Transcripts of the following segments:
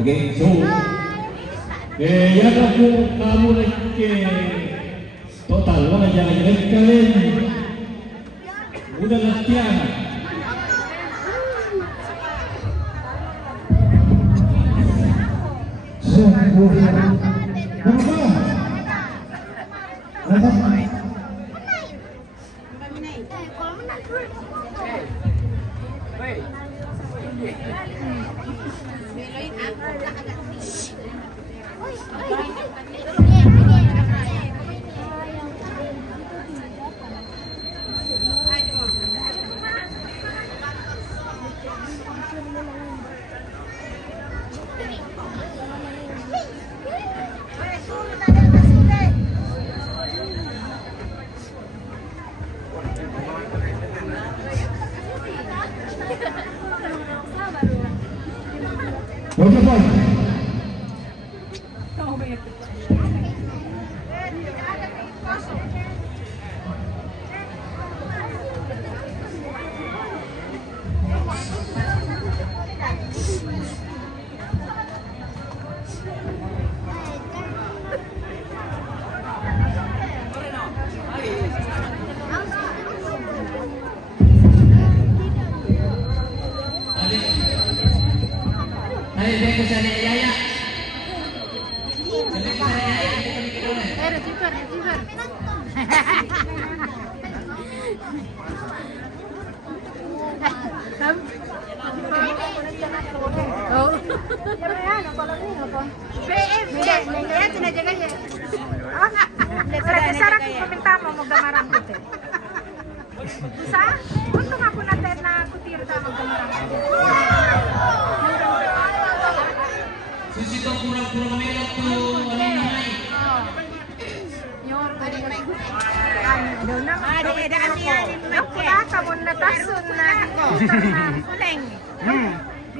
Oke, so ya kamu lagi total lah jangan kalian udah latihan.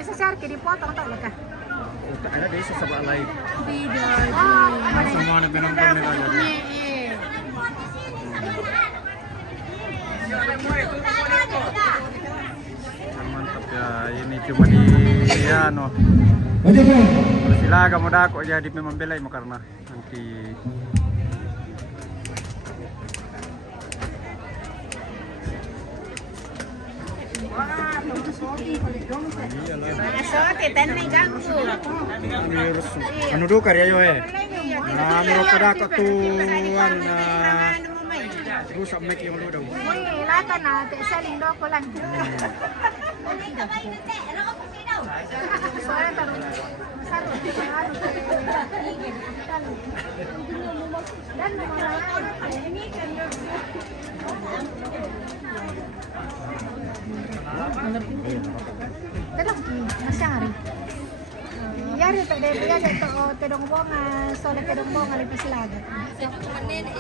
Bisa share ke dipotong tak lekah? Ada di sebelah lain. Tidak. Semua ada penonton nih aja. Mantap ya, ini cuma di ano. Sila kamu dah kok jadi membelai mo karena nanti. Anu do karya yo nah miro pada ketuan rusak mic yang lu daw. Lata na saling do ko lang. Masyari. Yari tak ada dia ada to tedong bonga, sole tedong bonga lebih selaga. Tapi ini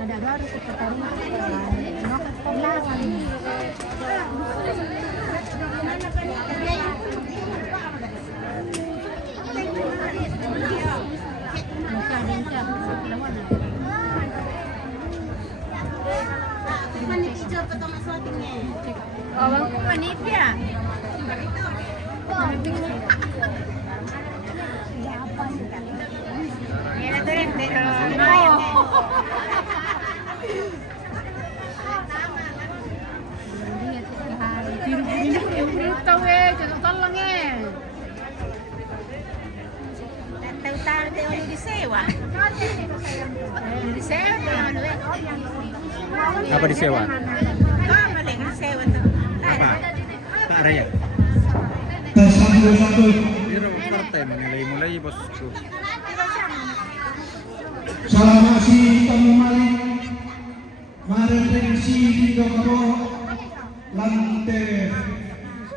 ada baru kita tahu. No, lawan. Awang ko manipya. Apa disewa? Apa? Tak ada ya? Tes 121. Biro partai mulai bosku. Selama si tamu malik maretensi di dokaro lante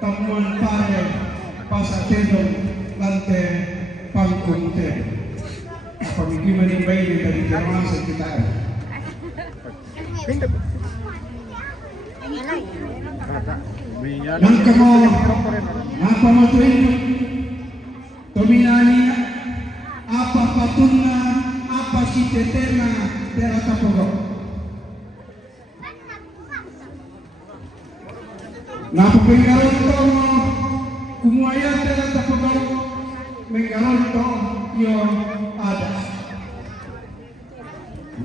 tamuan pare pasatedong lante pangkunte pemikiran yang baik dari jemaah sekitar. Yang kemo apa matuin dominani apa patunna apa si tetena tera tapogo na pengaron to kumuaya tera tapogo mengaron to yo ada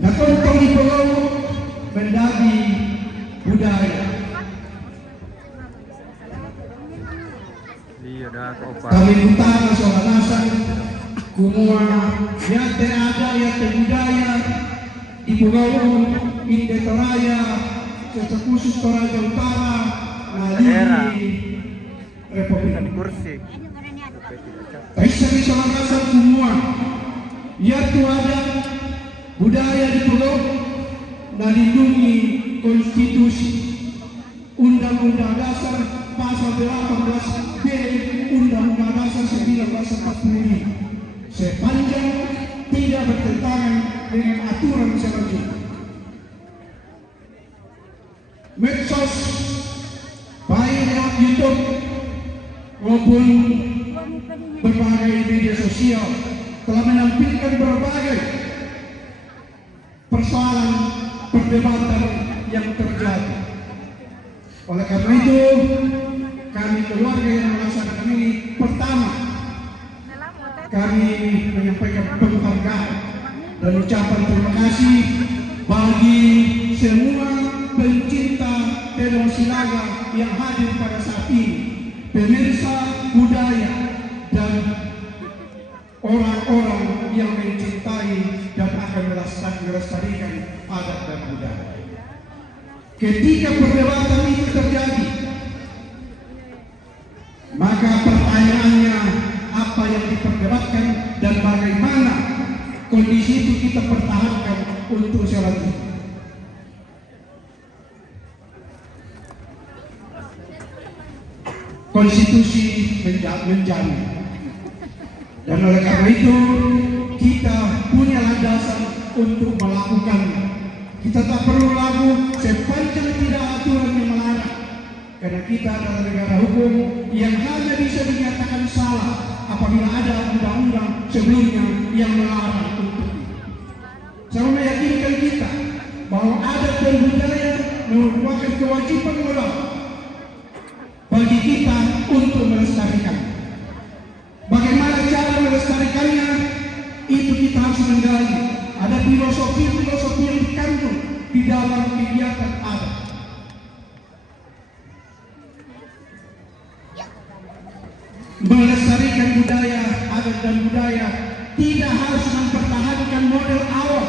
natonton di pogo mendagi budaya. Iya dah kopa. Kami utara sohanasan kumua yate ada yate budaya di Pulau Inde Toraya secara khusus Toraja Utara Nalini Republik Di kursi. Taisari sohanasan kumua yaitu ada budaya di Pulau dan lindungi konstitusi Undang-Undang Dasar Pasal 18B Undang-Undang Dasar 1945 sepanjang tidak bertentangan dengan aturan selanjutnya. Medsos baik lewat YouTube maupun berbagai media sosial telah menampilkan berbagai persoalan perdebatan yang terjadi. Oleh karena itu, kami keluarga yang melaksanakan ini, pertama, kami menyampaikan penghargaan dan ucapan terima kasih bagi semua pencinta Tedong Silaga yang hadir pada saat ini, pemirsa budaya dan orang-orang yang mencintai dan akan melestarikan adat dan budaya. Ketika perdebatan itu terjadi, maka pertanyaannya apa yang diperdebatkan dan bagaimana kondisi itu kita pertahankan untuk selanjutnya. Konstitusi menjamin, dan oleh karena itu kita punya landasan untuk melakukannya. Kita tak perlu ragu sepanjang tidak aturan yang melarang, karena kita adalah negara hukum yang hanya bisa dinyatakan salah apabila ada undang-undang sebelumnya yang melarang untuk itu. Saya meyakinkan kita bahwa adat dan budaya merupakan kewajiban moral bagi kita untuk melestarikan. Bagaimana cara melestarikannya? Itu kita harus menggali. Ada filosofi-filosofi yang dikandung di dalam kegiatan adat. Melestarikan budaya, adat dan budaya tidak harus mempertahankan model awal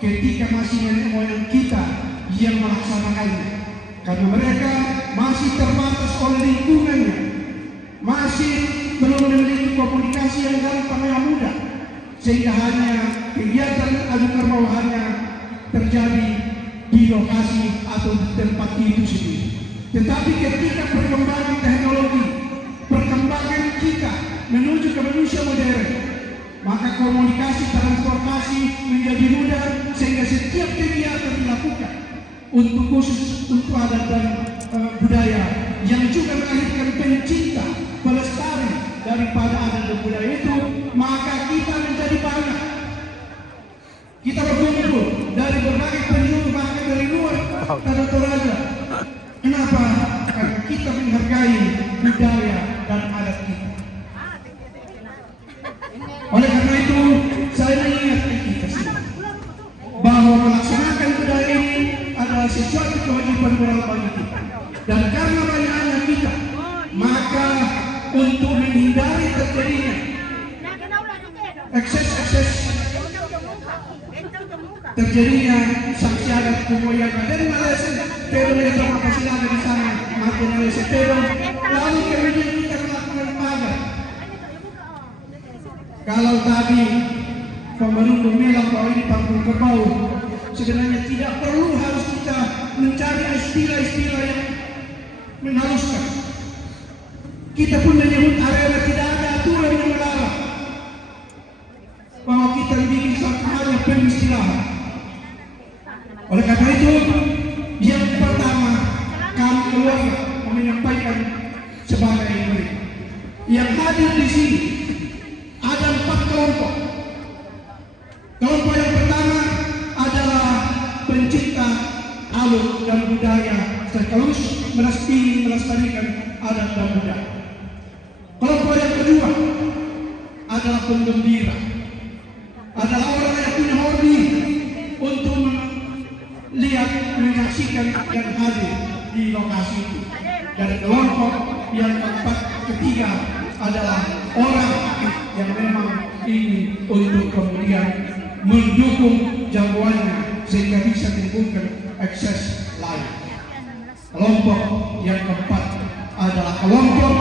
ketika masih nenek moyang kita yang melaksanakannya, karena mereka masih terbatas oleh lingkungannya, masih belum memiliki komunikasi yang gampang yang mudah, sehingga hanya kegiatan adu kerbawahannya terjadi di lokasi atau di tempat itu sendiri. Tetapi ketika perkembangan teknologi, perkembangan kita menuju ke manusia modern, maka komunikasi transportasi menjadi mudah, sehingga setiap kegiatan dilakukan untuk khusus untuk adat dan budaya yang juga melahirkan pencinta, pelestari daripada adat dan budaya itu, maka kita menjadi banyak. Kita berkumpul dari berbagai penjuru, bahkan dari luar Tanah Toraja. Kenapa? Karena kita menghargai budaya dan adat kita. untuk menghindari terjadinya ekses terjadinya sanksi adat kemoyakan dan Malaysia pero yang berkasihan di sana mati Malaysia pero lalu kemudian kita melakukan pagar. Kalau tadi pemerintah bilang bahwa ini panggung kerbau, sebenarnya tidak perlu harus kita mencari istilah-istilah yang menghaluskan. Kita pun menyebut arena tidak ada aturan yang melarang bahwa kita bikin satu hal yang peristilahan. Oleh karena itu, yang pertama kami keluarga menyampaikan sebagai berikut. Yang hadir di sini ada 4 kelompok. Kelompok yang pertama adalah pencipta alut dan budaya sekaligus melestarikan adat dan budaya. Kelompok yang kedua adalah penggembira, adalah orang yang punya hobi untuk melihat, menyaksikan dan hadir di lokasi itu. Dan kelompok yang keempat, ketiga adalah orang yang memang ingin untuk kemudian mendukung jangkauannya sehingga bisa menimbulkan akses lain. Kelompok yang keempat adalah kelompok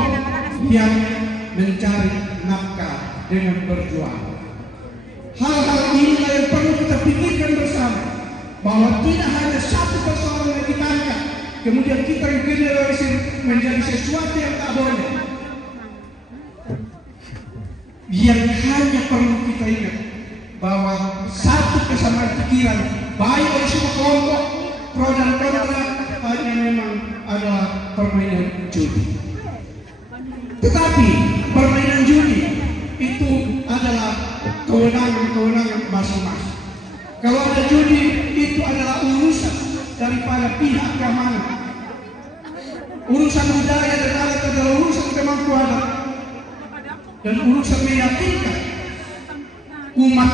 yang mencari nafkah dengan berjuang. Hal-hal ini yang perlu kita pikirkan bersama, bahwa tidak hanya satu persoalan yang kita angkat kemudian kita generalisir menjadi sesuatu yang tak boleh. Yang hanya perlu kita ingat bahwa satu kesamaan pikiran baik oleh semua kelompok pro dan kontra hanya memang adalah permainan judi. Tetapi permainan judi itu adalah kewenangan masing-masing. Kalau ada judi itu adalah urusan daripada pihak keamanan. Urusan budaya dan adat adalah urusan kemampuan dan urusan meyakinkan umat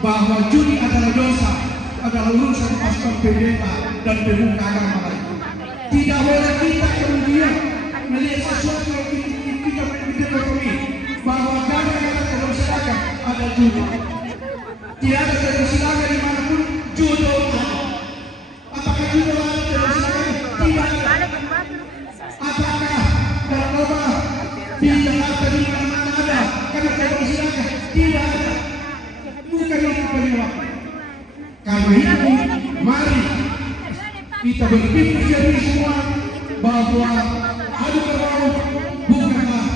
bahwa judi adalah dosa adalah urusan pasukan pemerintah dan pemuka agama lain. Tidak boleh kita kemudian melihat sesuatu yang kita mengerti bahwa gara-gara kebersilakan ada judi. Tidak ada kebersilakan dimanapun judo ada. Apakah judo ada kebersilakan? Tidak ada. Apakah narkoba di Jakarta di mana-mana ada karena kebersilakan? Tidak ada. Bukan itu penyebab. Karena itu mari kita berpikir jernih semua bahwa adu kerbau bukanlah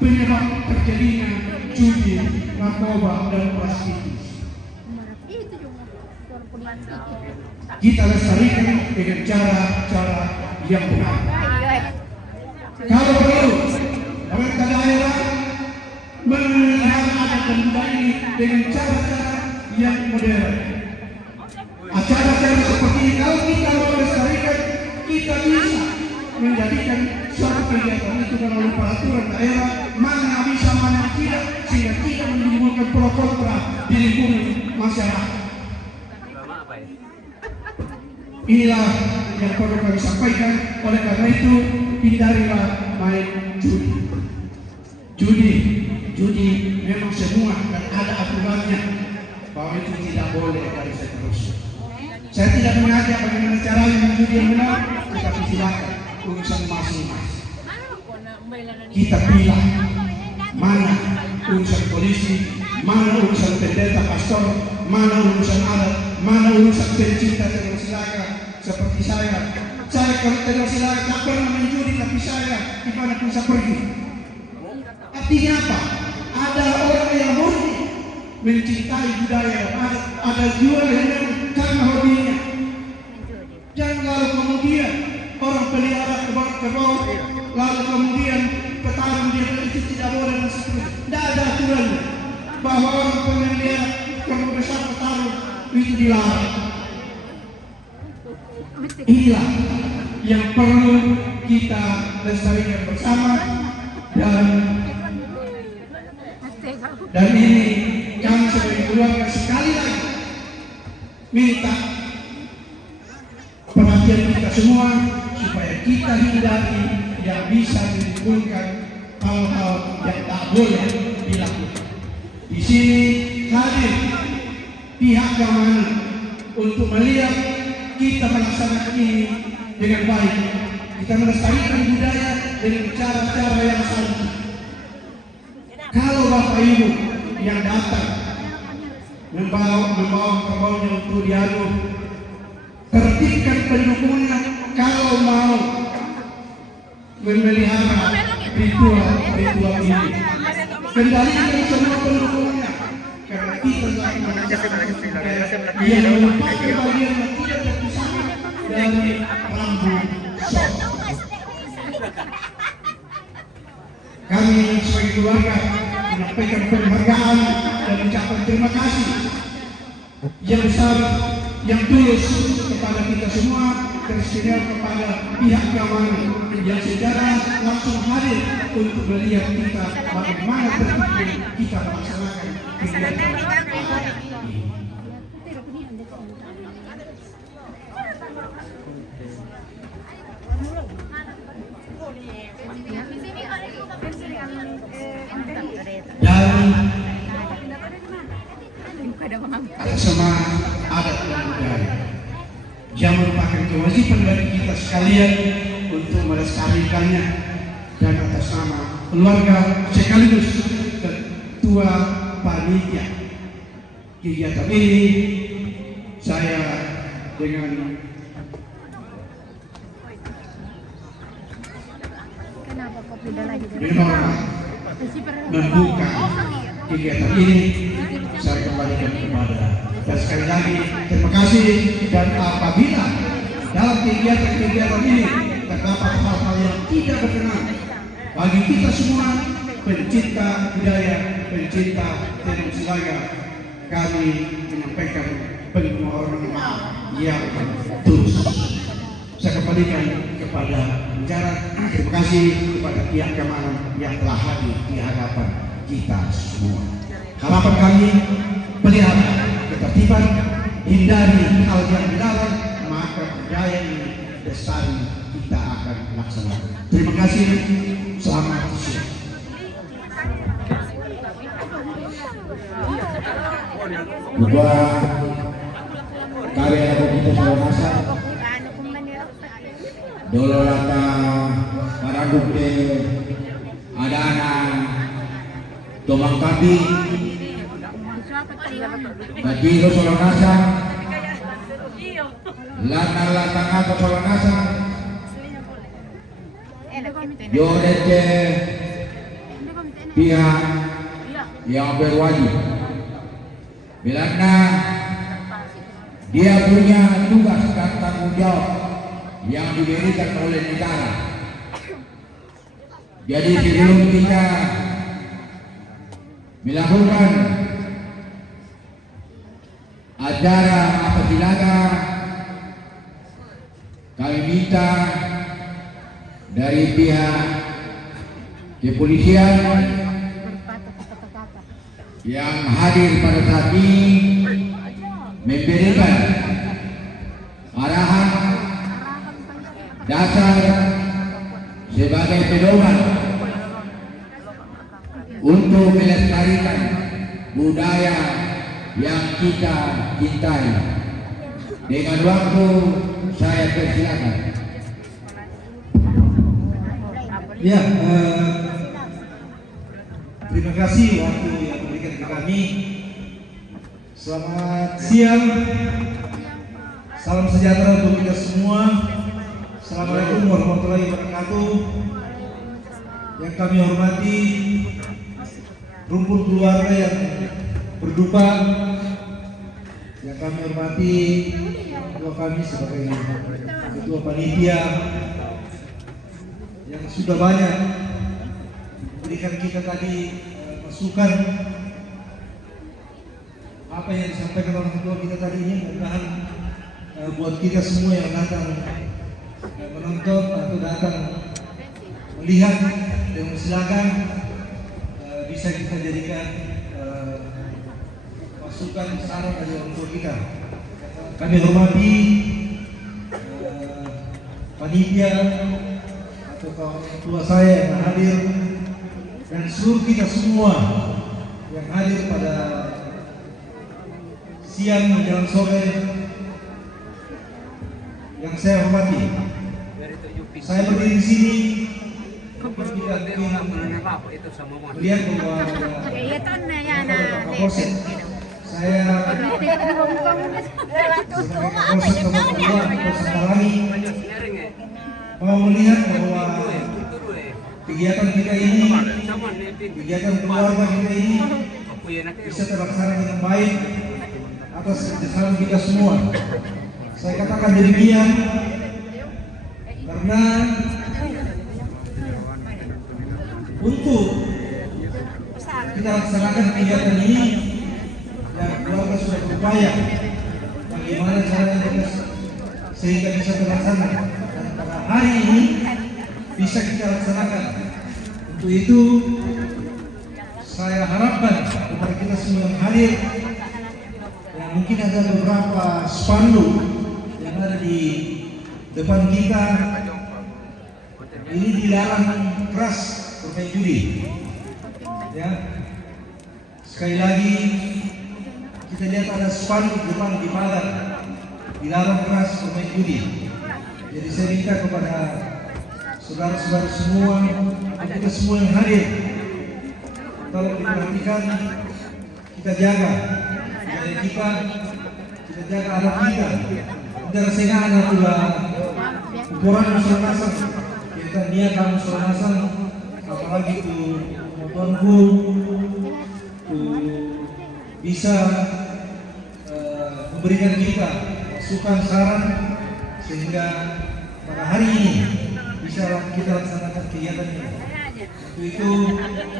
penyebab terjadinya judi, narkoba dan prostitusi. Kita lestarikan dengan cara-cara yang benar. Kalau perlu, pemerintah daerah melihat adat dan budaya ini dengan cara-cara yang modern. Acara-acara seperti ini kalau kita mau lestarikan, kita bisa menjadikan suatu kegiatan itu melalui peraturan daerah, mana bisa mana tidak, sehingga tidak menimbulkan pro kontra di lingkungan masyarakat. Inilah yang perlu kami sampaikan. Oleh karena itu, hindarilah main judi. Judi memang semua dan ada aturannya bahwa itu tidak boleh dari seterusnya. Saya tidak mengajak bagaimana caranya menjudi yang benar, tetapi silakan urusan masing-masing. Kita pilih mana urusan polisi, mana urusan pendeta pastor, mana urusan adat, mana urusan pencinta dengan silakan. Seperti saya kalau tidak silakan tak pernah menjudi, tapi saya dimanapun saya pergi. Artinya apa? Ada orang yang murni mencintai budaya, ada juga yang karena hobinya. Jangan lalu kemudian orang pelihara kerbau, lalu kemudian petarung dia itu tidak boleh dan seterusnya. Tidak ada aturannya bahwa orang pelihara kerbau besar petarung itu dilarang. Inilah yang perlu kita lestarikan bersama dan ini kami sebagai keluarga sekali lagi minta perhatian kita semua supaya kita hindari yang bisa menimbulkan hal hal-hal yang tak boleh dilakukan. Di sini hadir pihak keamanan untuk melihat kita melaksanakan ini dengan baik. Kita melestarikan budaya dengan cara-cara yang santun. Kalau Bapak Ibu yang datang membawa kawannya untuk diadu, tertibkan pendukungnya. Kalau mau memelihara ritual ini, kendalikan semua pendukungnya, karena kita yang merupakan bagian yang tidak terpisahkan dari Rambu Shop. Kami sebagai keluarga menyampaikan penghargaan dan ucapan terima kasih yang besar, yang tulus kepada kita semua, tersedia kepada pihak keamanan yang secara langsung hadir untuk melihat kita bagaimana tertib kita melaksanakan kegiatan ini. Dan atas nama adat dan budaya yang merupakan kewajiban dari kita sekalian untuk melestarikannya, dan atas nama keluarga sekaligus ketua panitia kegiatan ini, saya dengan membuka kegiatan ini, saya kembalikan kepada, dan sekali lagi terima kasih. Dan apabila dalam kegiatan ini terdapat hal-hal yang tidak berkenan bagi kita semua pencinta budaya, pencinta tenun Silaga, kami menyampaikan permohonan maaf yang tulus. Saya kembalikan kepada bicara. Terima kasih kepada pihak keamanan yang telah hadir di hadapan kita semua. Harapan kami, pelihara ketertiban, hindari hal yang dilarang, maka budaya ini lestari kita akan laksanakan. Terima kasih. Selamat siang. Kedua karya kita Sulawesi Dolo Lata Paraguk de Adana Tomang Kapi Bajiro Sulawesi Lata Ngako Sulawesi Yodece pihak yang berwajib, bilangnya dia punya tugas dan tanggung jawab yang diberikan oleh negara. Jadi sebelum kita melakukan acara apa Silaga, kami minta dari pihak kepolisian yang hadir pada saat ini memberikan arahan dasar sebagai pedoman untuk melestarikan budaya yang kita cintai. Dengan waktu saya persilakan. Ya, terima kasih waktu yang diberikan ke kami. Selamat siang, salam sejahtera untuk kita semua. Assalamualaikum warahmatullahi wabarakatuh. Yang kami hormati rumpun keluarga yang berduka, yang kami hormati ketua kami sebagai ketua panitia yang sudah banyak memberikan kita tadi masukan apa yang disampaikan oleh ketua kita tadi ini. Mudah-mudahan buat kita semua yang datang menonton atau datang melihat dan silakan bisa kita jadikan masukan saran dari orang tua kita. Kami hormati panitia atau kawan tua saya yang hadir, dan seluruh kita semua yang hadir pada siang menjelang sore yang saya hormati. Saya berdiri di sini melihat bahwa Kapolsek. Saya sebagai Kapolsek nomor 2 Kapolsek Talangi mau melihat bahwa kegiatan kita ini, kegiatan keluarga kita ini bisa terlaksana dengan baik atas kerjasama kita semua. Saya katakan demikian karena untuk kita laksanakan kegiatan ini dan keluarga sudah berupaya bagaimana caranya sehingga bisa terlaksana dan pada hari ini bisa kita laksanakan. Untuk itu saya harapkan kepada kita semua yang hadir, yang mungkin ada beberapa spanduk yang ada di depan kita, ini dilarang keras bermain judi. Ya, sekali lagi kita lihat ada spanduk depan di pagar, dilarang keras bermain judi. Jadi saya minta kepada saudara-saudara semua, kita semua yang hadir, tolong diperhatikan, kita jaga kita jaga anak kita. Dari sini ada pula ukuran musyawarah, kita niat dalam musyawarah, apalagi itu motorku bisa memberikan kita masukan saran sehingga pada hari ini bisa kita laksanakan kegiatan ini. Untuk itu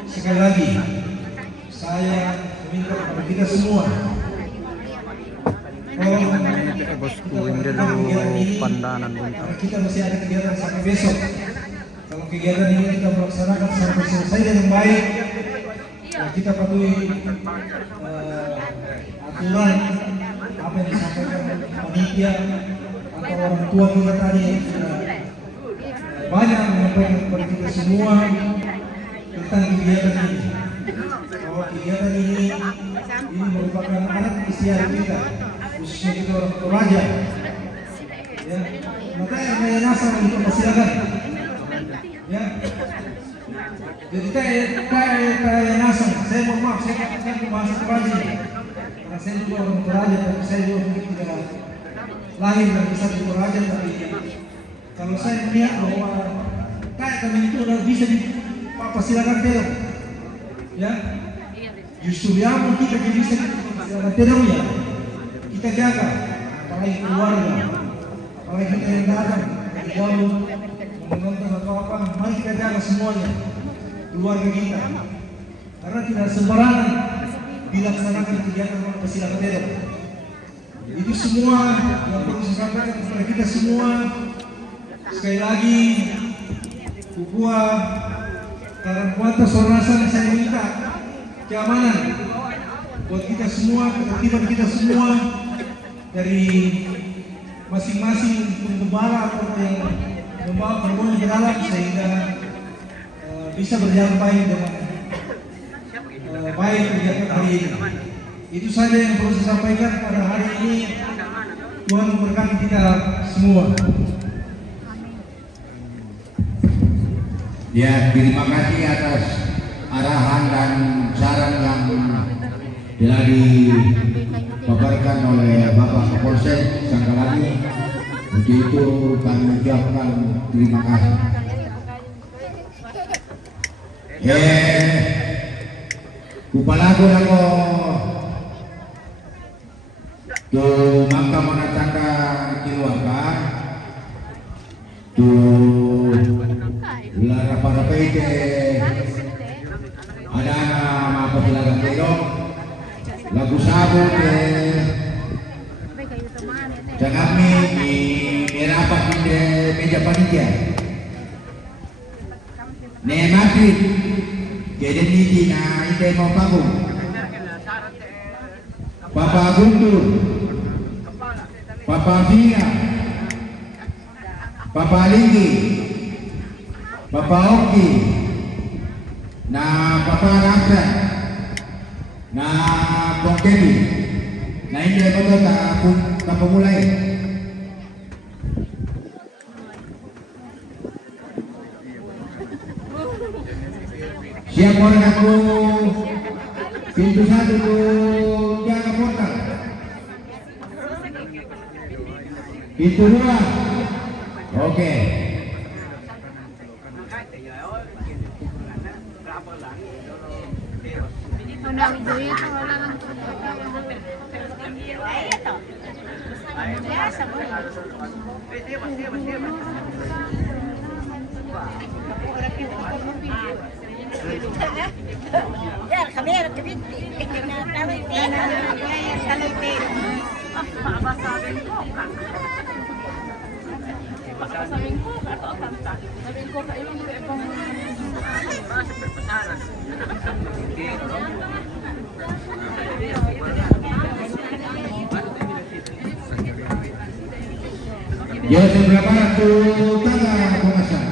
sekali lagi saya meminta kepada kita semua, bosku ini dulu pandanan karena kita masih ada kegiatan sampai besok. Kalau kegiatan ini kita melaksanakan sampai selesai dengan baik, kita patuhi aturan apa yang disampaikan panitia atau orang tua kita tadi yang sudah banyak menyampaikan kepada kita semua tentang kegiatan ini. Bahwa kegiatan ini merupakan anak istiadat kita, khususnya kita orang Toraja. Ya, makanya saya nasa untuk persilakan. Ya, jadi saya nasa. Saya mohon maaf, saya bahasa Toraja ini. Karena saya juga orang Toraja, tapi saya juga mungkin tidak lahir dan besar di Toraja, tapi kalau saya melihat bahwa kayak kami itu udah bisa dipersilakan teror, ya, justru yang kita bisa dipersilakan teror ya, kita jaga, apalagi keluarga, apalagi kita yang datang dari jauh menonton atau apa, mari kita jaga semuanya, keluarga kita, karena tidak sembarangan dilaksanakan kegiatan persilakan teror. Itu semua yang perlu saya sampaikan kepada kita semua. Sekali lagi, Kupua, Karangkuata, Sornasan, saya minta keamanan buat kita semua, ketertiban kita semua dari masing-masing pengembala atau yang membawa permohonan ke dalam sehingga bisa berjalan baik dengan baik kegiatan hari ini. Itu saja yang perlu saya sampaikan pada hari ini. Tuhan memberkati kita semua. Ya, terima kasih atas arahan dan saran yang telah dipaparkan oleh Bapak Kapolsek Sangkalani. Untuk itu kami ucapkan terima kasih. Kupalago ako tu maka manatanga keluarga tu lara para pete ada nama pasilagan pero lagu sabut kami di merapat di meja panitia ne mati jadi ini na ide mau panggung Bapak Guntur, Bapak Vina, Bapak Linggi, Bapak Oki, na Papa Ramsan na Kong Kevin na hindi ay ito kapamulay. Siya mo rin ako pinto satu ko dia ke portal. Pintu 2. Oke. Unang duit, wala lang Ya, kamera ke binti. Talay. Sabihin ko, ato kanta. Sabihin ko kayo yung ibang Ya sebelah mana tuh tangga pengasan.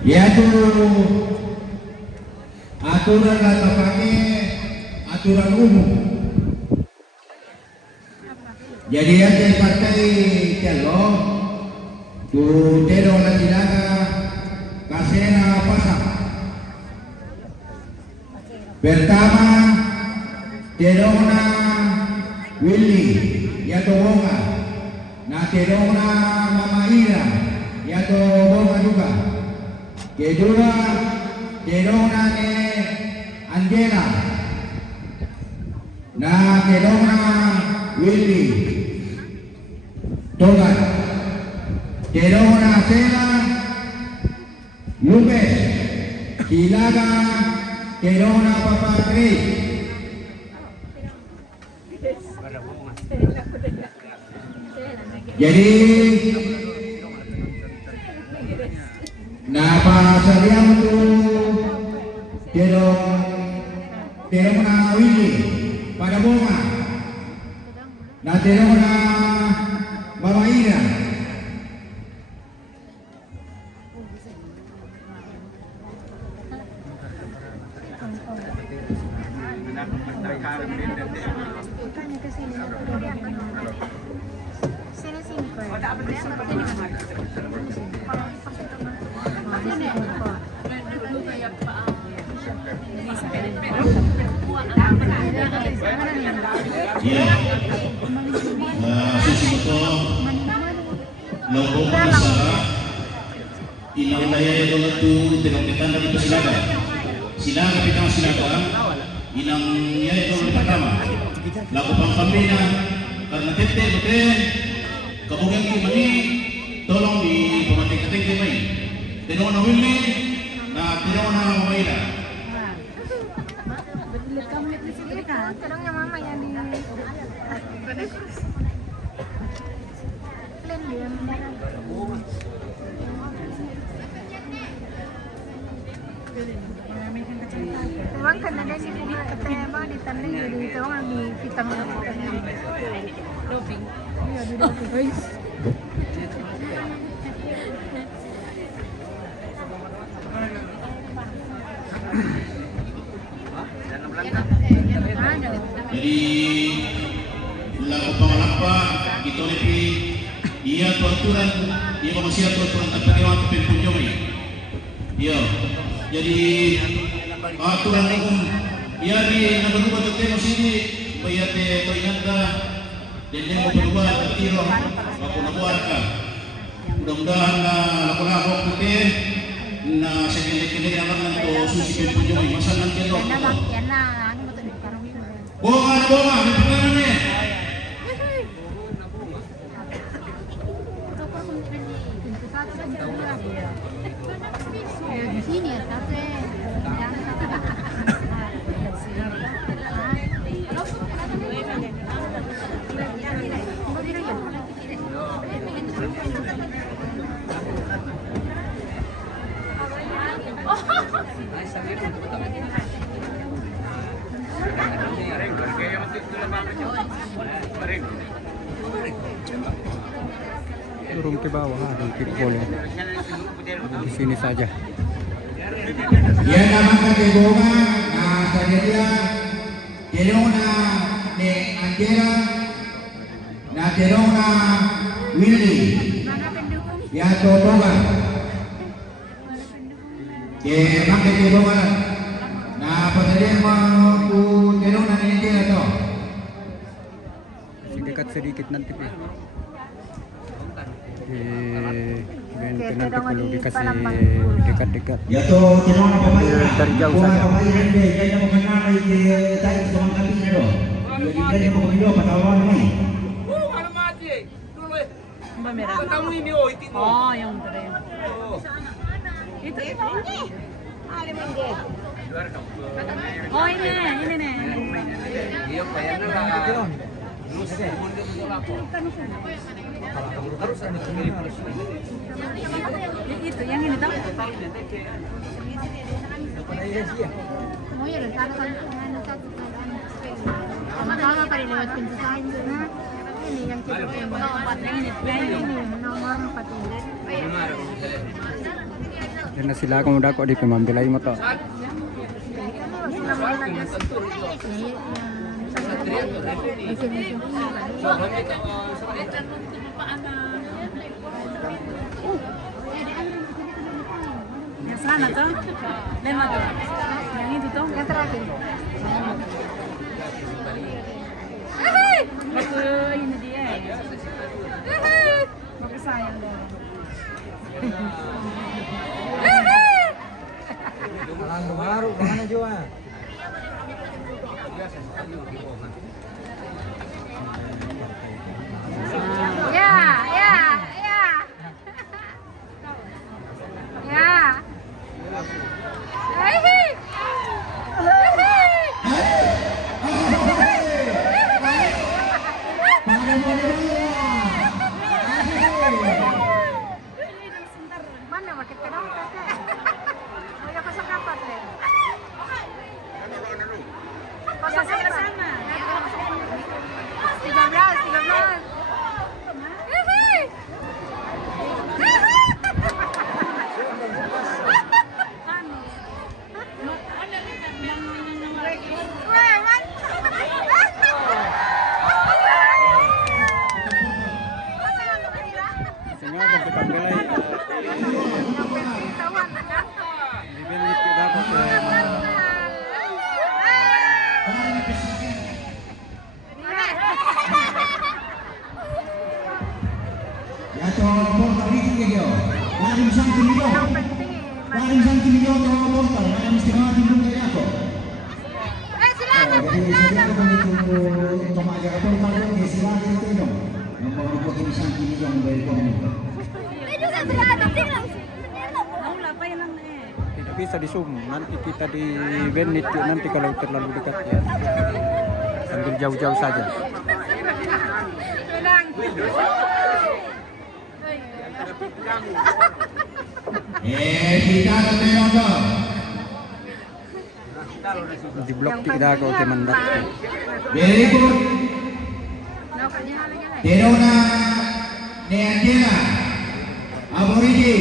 Yaitu aturan kata pakai aturan umum. Jadi ada partai calo tu tero na silaga kasena pasang. Pertama tero na Willy yaitu Bonga, na tero na Mama Ira yaitu Bonga juga. Kedua, Kedona ne Angela, na Kedona Willy, Togan, Kedona Sela, Lupes, Silaga, Kedona Papa Chris. Jadi na pasaliam tu terong na Willy pada Bonga, na terong na Mama Ira. Ya, sesuatu logo pasara ilang daya yang itu tidak kita dari silaga kita silaga ilang ya itu pertama lagu pangkambina karena tete kemudian gimana tolong di pematik-matik mai tenong na Willy na tenong na Mamayla. Kadangnya mama yang di plan dia memang karena dia di sini ketemu di tanding jadi itu orang di vitamin doping iya di doping Jadi lagu pangalapa kita lebih dia aturan dia masih aturan tapi dia waktu penpunjau ini. Yo, Jadi aturan hukum yari na berubah tu temo sini bayate to inanda dan yang mau berubah tertiro aku nabuarka mudah-mudahan na laku-laku kita na sekali-kali akan nanto susi penjual masa nanti lo Yan na, ano mo ito? Parang yun. bonga di penganan ni Di sini ya, tapi Turun ke bawah, nanti boleh. Di sini saja. Yan naman kategorya na sa kanila Terona ni Angela na Terona Willie ya Totoga ke mga kategorya na pasalian mo ku Terona ni Angela to Masih dekat sedikit nanti Pi. Nanti kalau dikasih dekat-dekat. ya to Terona pamaya Dari jauh saja. pamaya hindi kaya mo kanalay tayo sa mga kapina do jadi kaya mo video patawan mo Mbak merah. Oh, yang keren. Itu. Oh, ini nih. Itu yang ini tahu. mau ya satu sama-sama pada lewat pintu saya nah ini yang cewek yang nomor 4 ini. Dan sila kung udah kok di pemambilay mo to. Yang sana tuh, 5 tuh. Yang itu tuh, Yang terakhir. mau ke ini dia. Mau ke sayang deh. Baru mana juga? Ya, ya, ya. Ya. Hihi. Mana makin kenal kakak? Oh ya pasang kapan deh? Pasang kapan? Sama. 13. Hihi. Sengaja di pambilay. Bibili kita dapat ya to portal itu gitu dari sang kinido dari sang kinido to portal ada mesti mau dulu kayak aku jadi saya akan ditunggu untuk mengajar portal itu silakan itu dong yang mau dibuat sang kinido yang dari komunitas Wala pa yan ang tidak bisa di zoom. Nanti kita di benit nanti kalau terlalu dekat ya. Sambil jauh-jauh saja. kita akan menonton Di blok tidak ako ke mandat. very good Terona Neandela Aborigi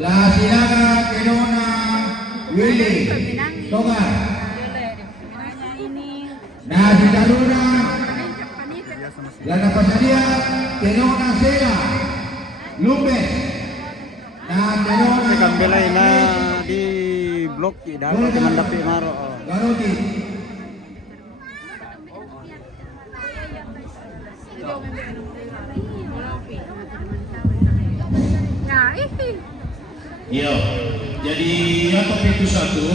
La Silaga Terona Willy Togar Nasi Taruna La Pasaria Terona Sera Lupe Na Ikan belai na di blok dapat mendapi maro. Garodi. Nah, Yo, jadi apa itu satu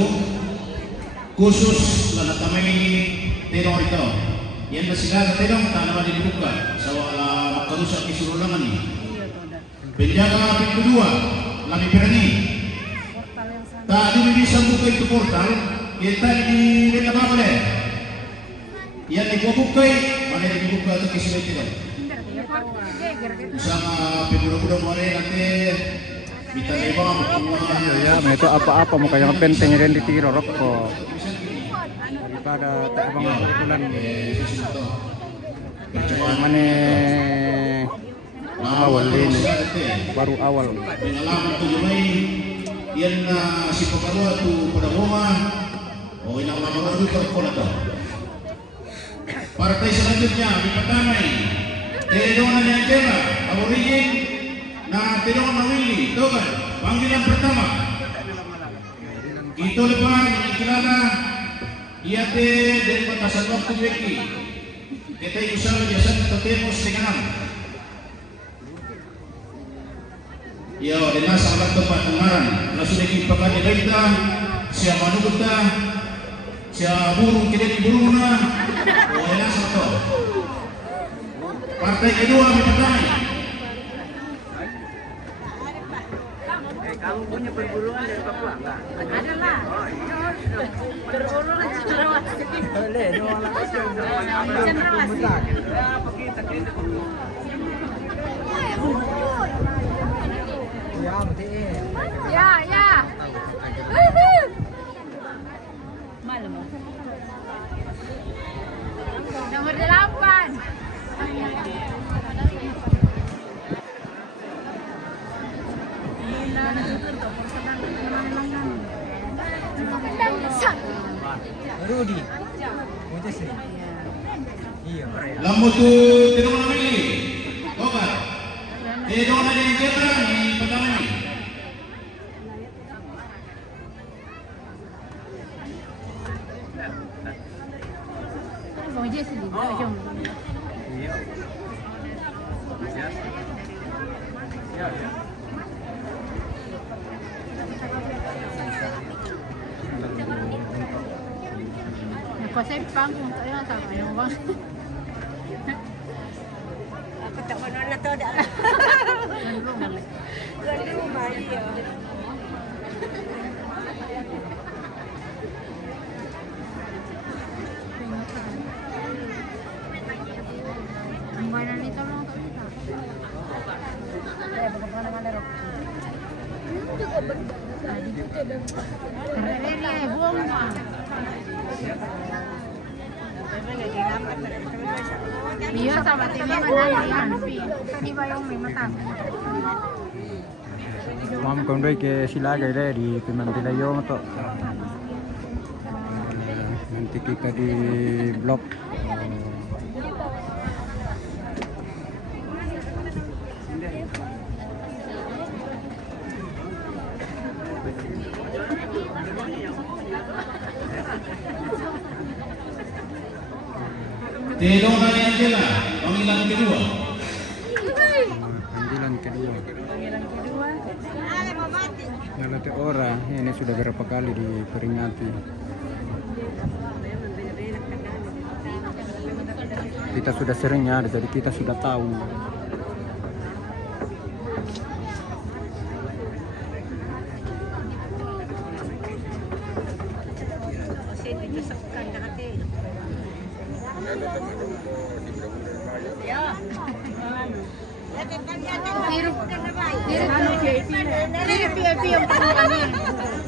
khusus lana kami terong itu. Yang bersilaga terong tanaman dibuka. Sawala makarusak isurulangan ini. Penjaga pintu 2 lami berani. Tadi bisa buka itu portal. Kita di beda apa deh? Yang dibuka, mana dibuka atau kisah itu? Sama pemuda-pemuda more nanti kita lewat Ya, itu apa-apa mau kayak penting dan ditiro rokok. Daripada tak bang bulan mana awal ini baru awal. pengalaman 7 Mei yang si pekarua tu pada rumah oh ini lama baru terkola tu. Partai selanjutnya di Pertamai Tedona Nyangkela Aborigin na Tedona Willy tu kan panggilan pertama itu lepas Nyangkela ia dari batasan waktu weki kita usaha biasa tertemos dengan yo dinas alat tempat pengarang langsung dikimpakan di kita siapa nubuta siapa burung kita di burungna oh enak satu partai kedua di Pertamai Kamu punya perburuan dari Papua enggak? Ada lah. Berulang cendrawasih. Boleh, cendrawasih. ya. Malam. Nomor 8. Rudi. Muncul sih. Iya. Lampu tu Tedona Willy Obat Tedona Nyangkela di Pertamai Mau je sini. Jom. Pasal panggung tak yang sama yang bang. Aku tak pernah nak tahu dah. Lalu mari ya. Ambanan itu long tak bisa. Kerja buang mah. Iya sama timnya mana tadi bayang memang tak. Mam kondoi ke silaga deh di Pimantilayo to. Nanti kita di blok. Tedona Nyangkela panggilan kedua Panggilan kedua. Nalate orang ini sudah berapa kali diperingati. Kita sudah seringnya, jadi kita sudah tahu.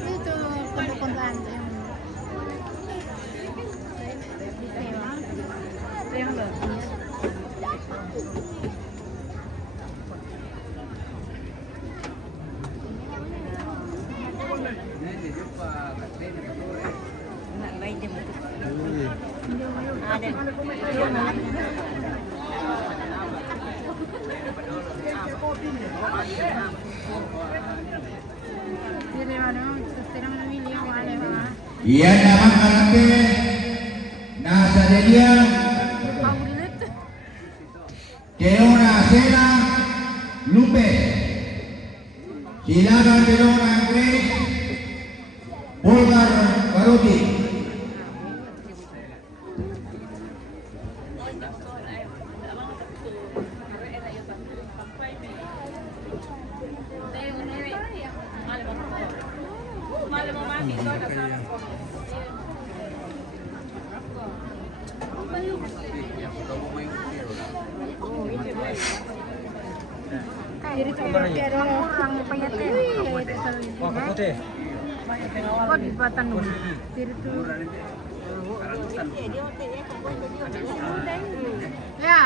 Itu kontak-kontakan yang Ada. Iya naman karate nasa dia Keona Sena Lupe silakan Keona Grace Bulgar Baruti. Jadi itu kurang payatnya. Wah, putih. Kok di Batan dulu? Jadi itu. Ya,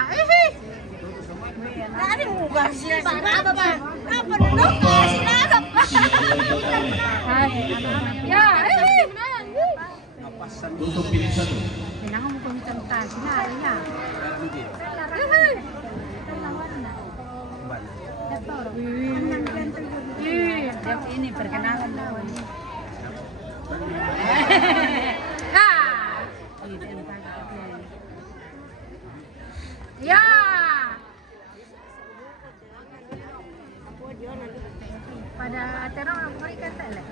Ada muka sih, apa bang? Apa dulu? Silahkan. Ya, Tutup pintu satu. Kailangan mo kung tanta, sinari niya. Ini perkenalan daw. Ya. Pada terong ang marikan tala.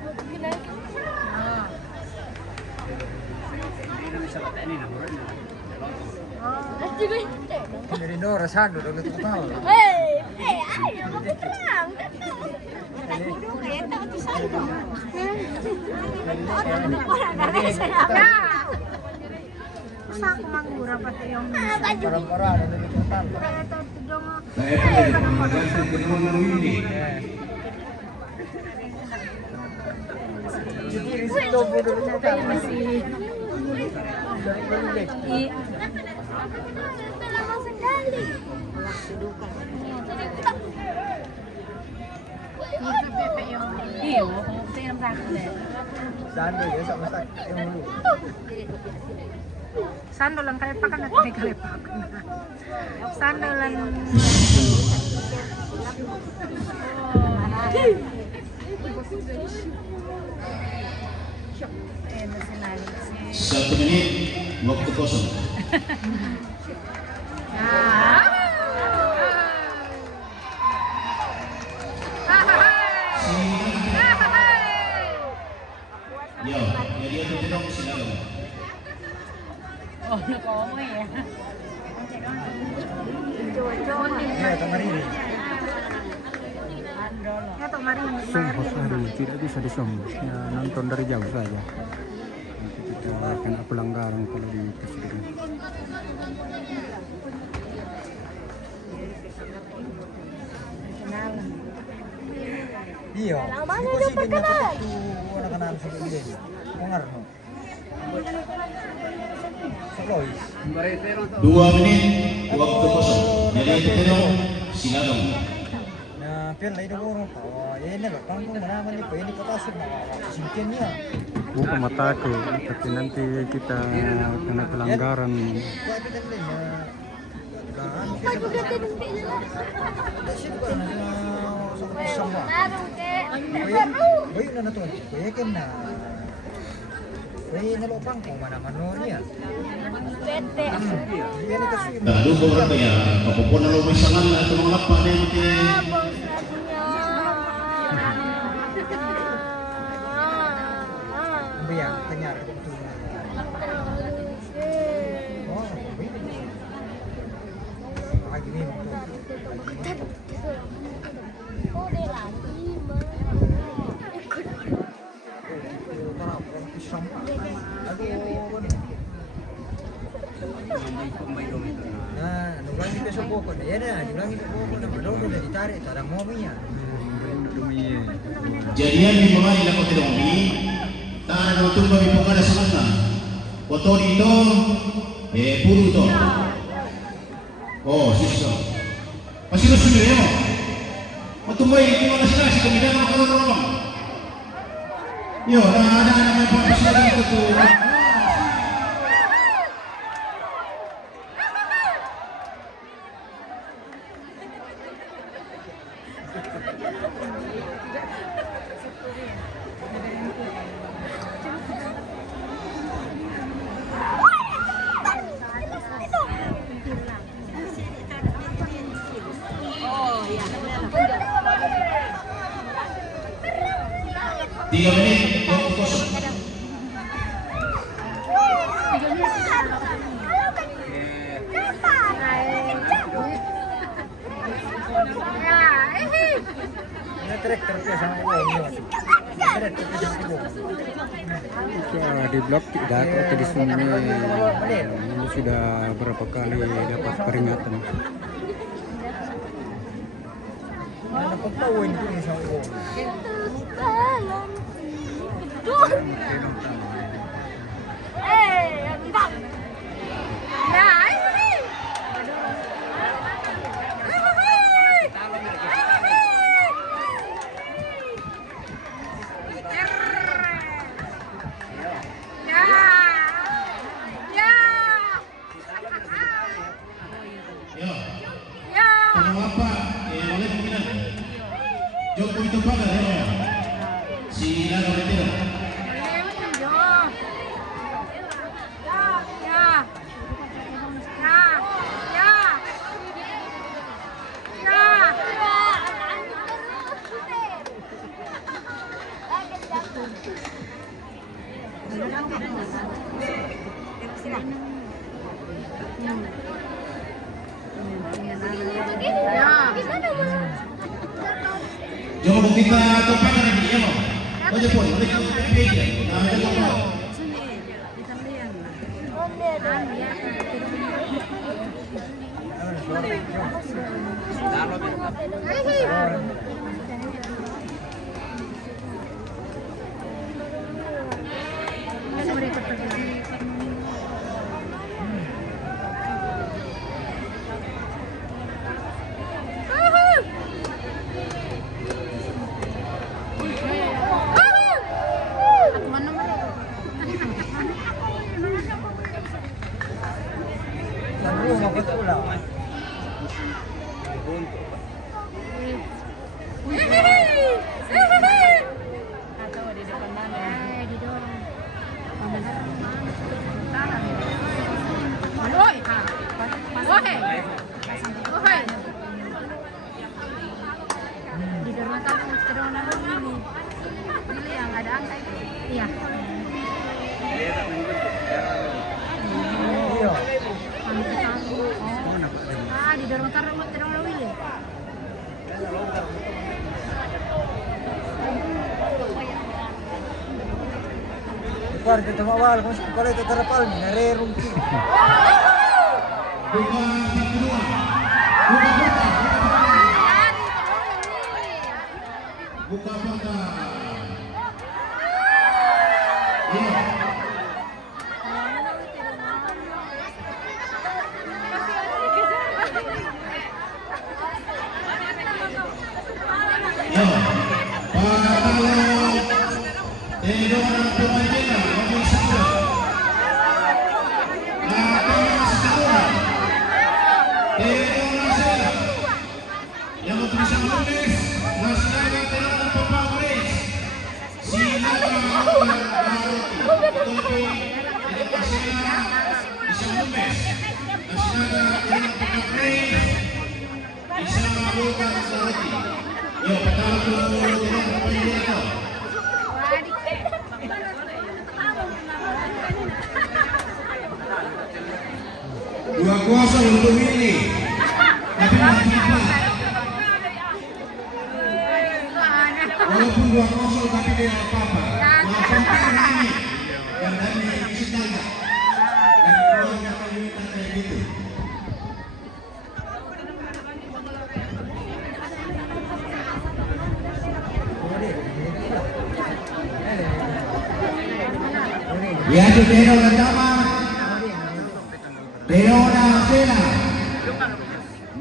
Jadi Nora Sando dong itu tahu. Ayo, mau perang. Sak manggura pati yung Parang-parang ada di kota. Saya pada mengatakan keterangan ini. Jadi situ bodoh kota. Iyo, kung ng practice. Sando ya sama sak yang dulu. Sando lang kalipakan at may kalipakan. Sando lang. Satu menit waktu kosong. Yo, jadi itu tidak silakan. Oh, nakomoy ya. Ya, kemarin. Ya, Marini. Sumpah hari tidak bisa disomong. Ya, nonton dari jauh saja. Nanti kita kena pelanggaran kalau di presiden. Iya, di presiden dapat itu anak-anak sampai ini. Pengaruh. Selois. 2 menit waktu kosong. Jadi itu tidak silakan. Nah, pian lain orang tahu. Ya ini lah, kampung mana ni? Ini kota semua singkirnya. Bukan mataku, tapi nanti kita kena pelanggaran. Baik na nato, baik na. Baik na lopang kung mana-manonya. Lalu beberapa ya, apapun kalau misalnya atau mengapa ada yang Biar tanya betul. Oh, lagi ni Nah, nulang itu seboko dia dah, nulang itu seboko na baru dah ditarik, tak ada mominya. jadian di mga ilang kotidomi, tahan utong kami po kada sa mga. Koto dito, puro to. Oh, siso. Pasino-sino yun. Matumay, hindi mo na sila, si Kamila na makarorong. Yo, ada may pangkasya dito to. traktor ke sama uang ni. Traktor ke sama uang. Di blok tidak atau di sini sudah berapa kali dapat peringatan. Mana pun tahu ini sama uang. Joko itu pada si Naga Betira. Joko kita topakan lagi ya mau. Oke pun, boleh kita media. Nah, joko. Iya. Didorong terong Willy. Par kita mawal kung kalau itu terapal ni narerong ki. Buka kedua. Buka buka. Dua kuasa untuk Willy. Tapi masih apa? Walaupun 2-0 tapi dia apa-apa. Yang penting Rani. Dan Rani bisa jaga. Dan keluarga komunitas kayak gitu. Ya, di Teno pertama. Leona Sena.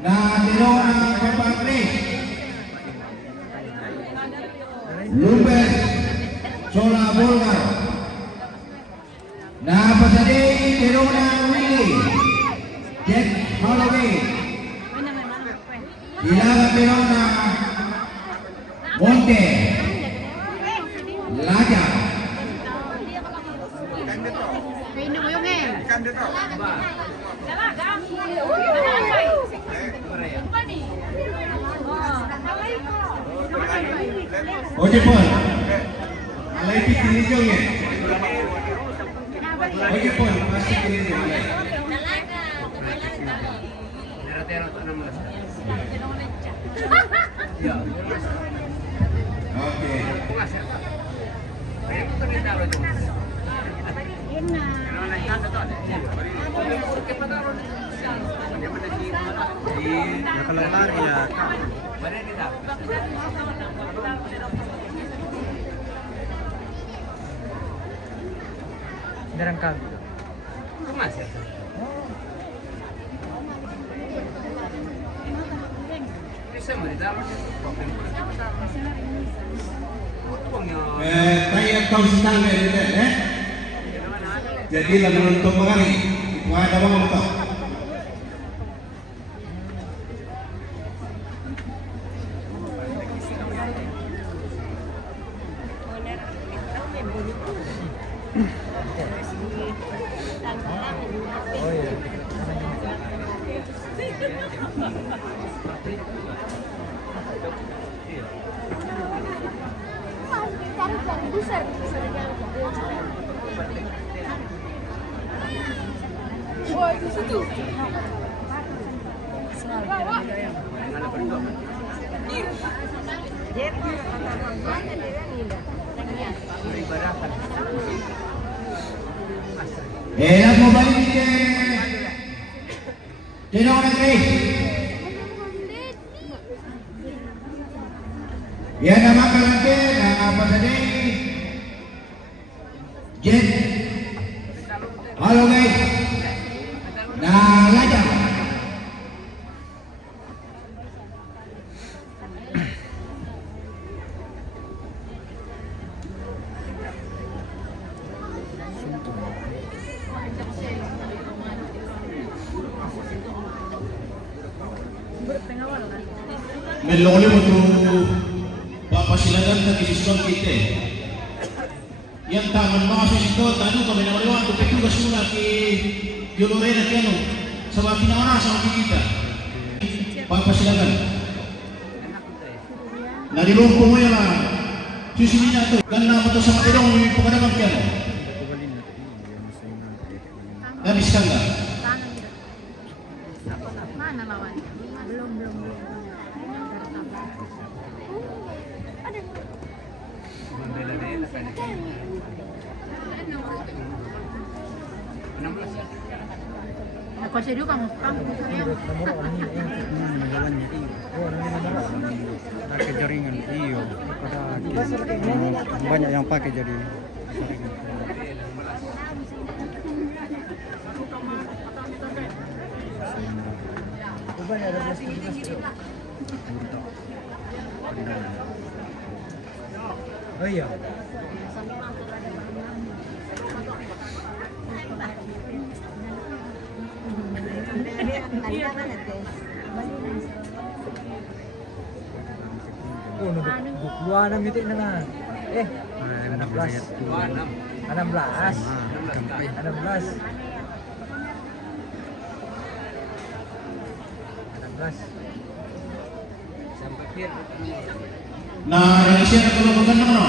Nah, Leona Kepakri. Lumbes Sola Bolgar. Nah, pasade Leona Willy. Jack Holloway. Ilaga Leona Monte. Laja. Oke Paul, alay pikir hijau ya. Oke Paul, masih pilih hijau. Oke. Ya kalau lari ya jarang kali. Tayo kau senang eh? Jadi lagu untuk mengari, wah ada bang untuk. Oh iya. Wah, di situ. Las mau balik ke Tenong Negeri. Ya nama kalante na apa tadi? Jet. Halo guys. Nah, lajang. Melole mo to papasilagan na kisison kita. Yang tangan mga sisito, tanong kami na maliwan, ito petugas muna kay Lorena Tiano sa mga pinangasan ng kita. Papasilagan. Nalilungko mo yan lang. Susinin niya ito. Ganda mo ito sa matilong yung pagkadagang Tiano. Nabis ka nga. Mana lawan? Belum. Konsider kamu Jalannya pakai jaringan iyo banyak yang pakai jadi oh iya oh, dua enam itu na. 16. Nah, Indonesia na kulabukan na no.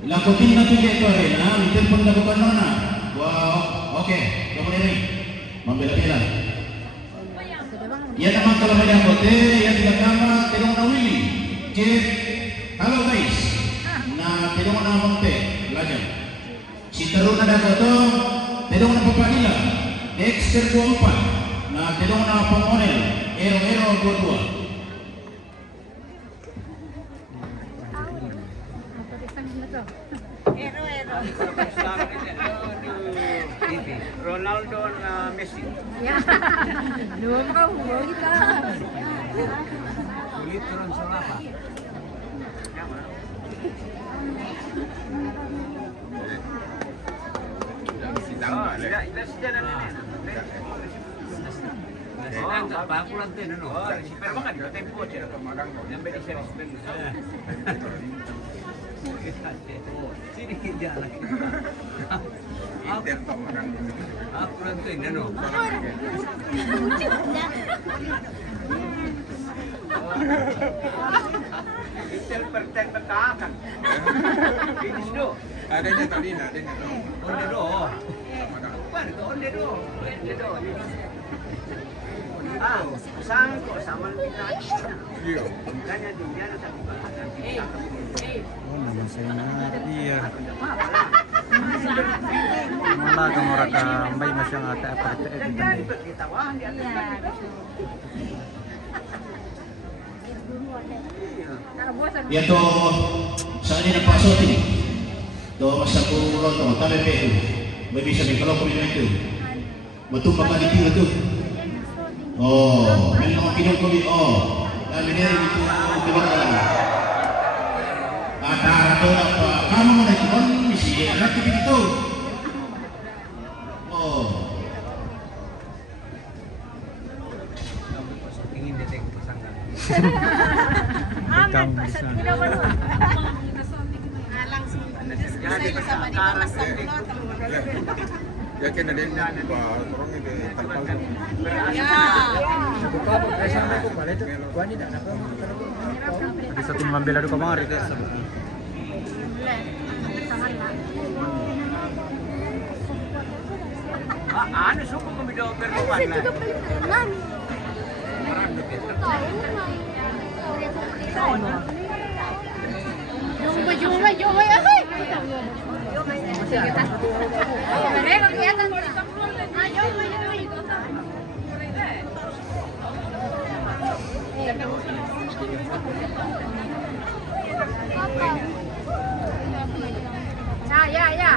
Lakutin na tuloy ito rin, ha? Mintin pang lakukan na. Wow, okay. Kemudian ini, membela-bela. Yan naman kalamayan ko, yan tinagama, tinong na Willy. Jeff, hello guys. Na tinong na Monte, lajan. Si Taruna na ito, tinong na Papahila. Dexter 24, na tinong na Pamonel, Ero 22. Ronaldo na Messi. Ya. Dua kau kita. Kulit turun apa? Tidak sejalan Oh, bago lang din, ano? Pero baka di tempo siya. Yang beda siya respect. Sini jalan. Aku nanti ano? Itel perten betakan. Finish do. Adanya tadi, adanya. Onde do. Bueno, onde do. Ah, sangko sama kita. Iya. Makanya dia tak Oh, nama saya iya. Mana kamu raka mbay masyang ate apa itu. kita wah di atas. Ya to sa ni napasok ni. To sa pulo to tabe pe. Bagi sa kalau ko itu. Betul pa kali itu. Oh, memang pinong ko oh. Dami ni itu di mana. Ada to apa? Kamu na ikon misi anak itu. Oh. Ingin detect tersangka. Aman, Ikaw, pasal bisa. tidak malu. Yakin ada yang orang itu terpal. Buka apa sama ko pala itu. Kuan ni dak napa. Di satu ngambil adu kamari ke sebab. Ano suko ko video perluan na. Jumay, ay! Sige, ta. Mereka kelihatan. Ayo, Ya.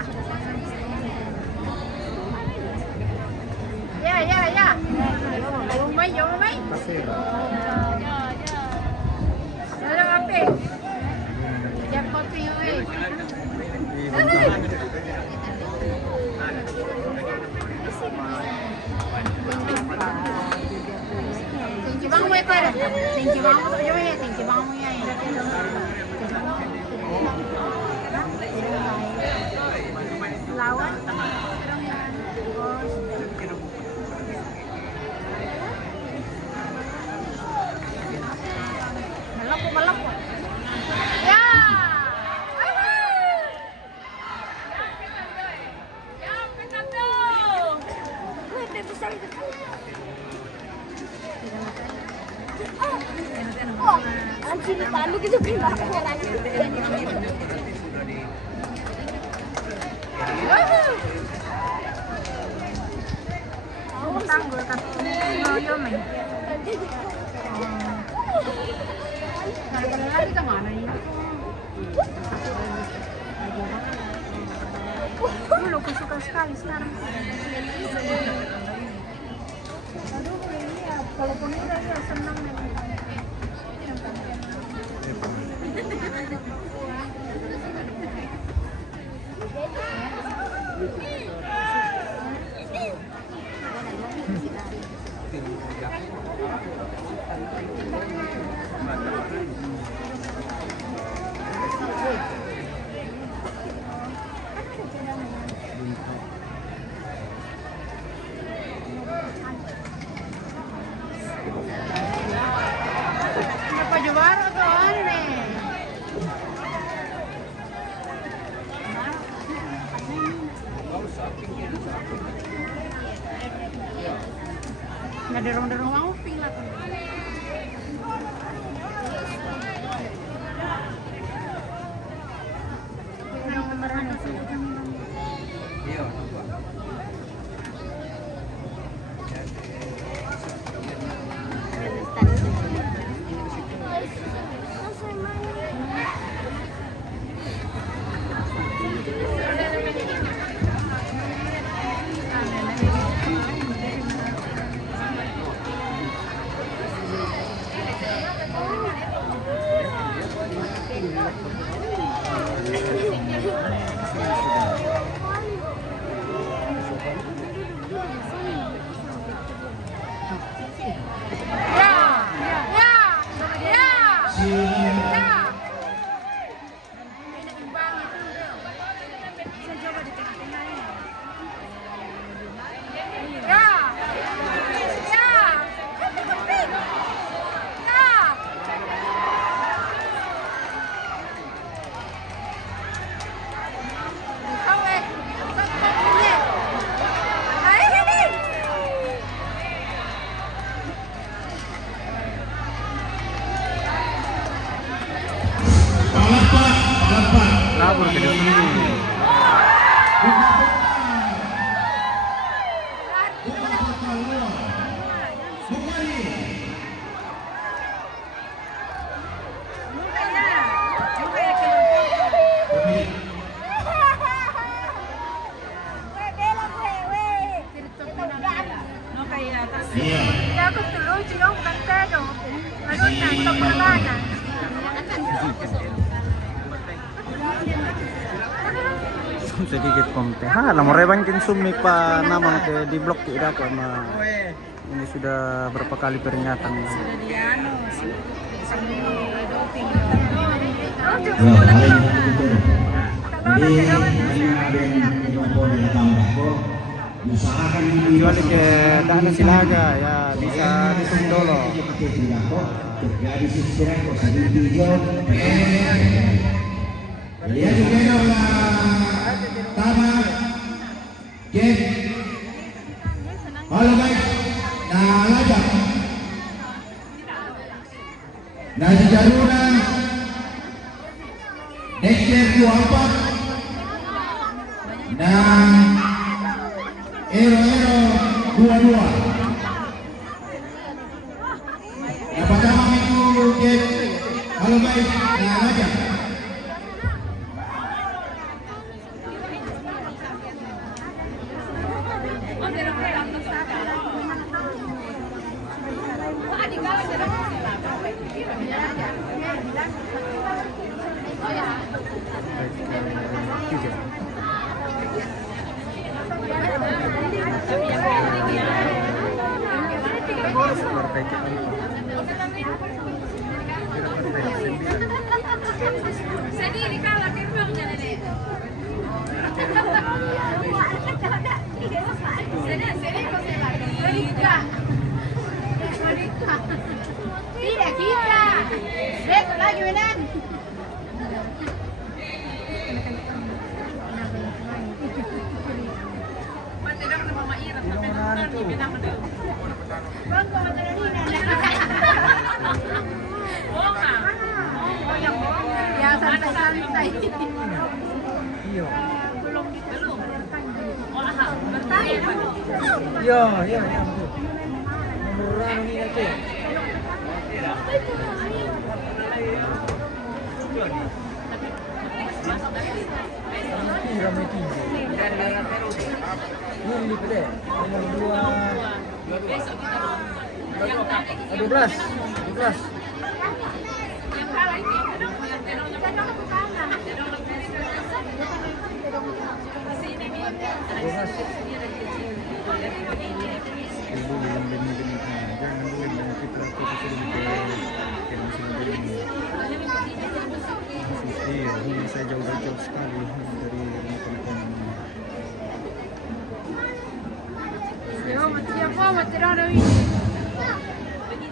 Jumay. Ada apa? Jangan kopi, oi. Thank you bang, wait para. Thank you bang, yo ya, thank you bang ya. Lawan. Melok. Ya. Palu gitu kan Tanggul kan. Yo main. Kalau lagi kemana ini? Dulu aku suka sekali sekarang. Aduh, ini ya, kalaupun udah ya senang ya. Kenapa juara tuh aneh? Nggak derong-derong mau pila tuh. Iya. Iya. Ya aku dulu juga bukan tedo. Ano na, untuk perlawanan. Sedikit konten. Nomor reban sumi pa naman ke di blok tidak kok ini sudah berapa kali peringatan. Sudah di ano, doping. Ya, hari ini betul. Jadi hanya ada yang dikompor dari tambah kok. Usahakan Kecuali ke Dana Silaga ya bisa disum dulu. Jadi sisir kok sedih hijau. Ya juga lah tama Jen. Halo guys. Nah laja. Nah sejaruna Dexter 24 dan Ero 22. Yang pertama itu Jen. Halo guys. Nah laja. Sendiri kalau kita jangan deh. Tidak kita. Betul lagi benar. Ya santai-santai. Iya. Belum. Iya, betul. Murah ini nanti. Ramai tinggi. Ini pada nomor 12. Ini saya jauh-jauh sekali dari teman-teman.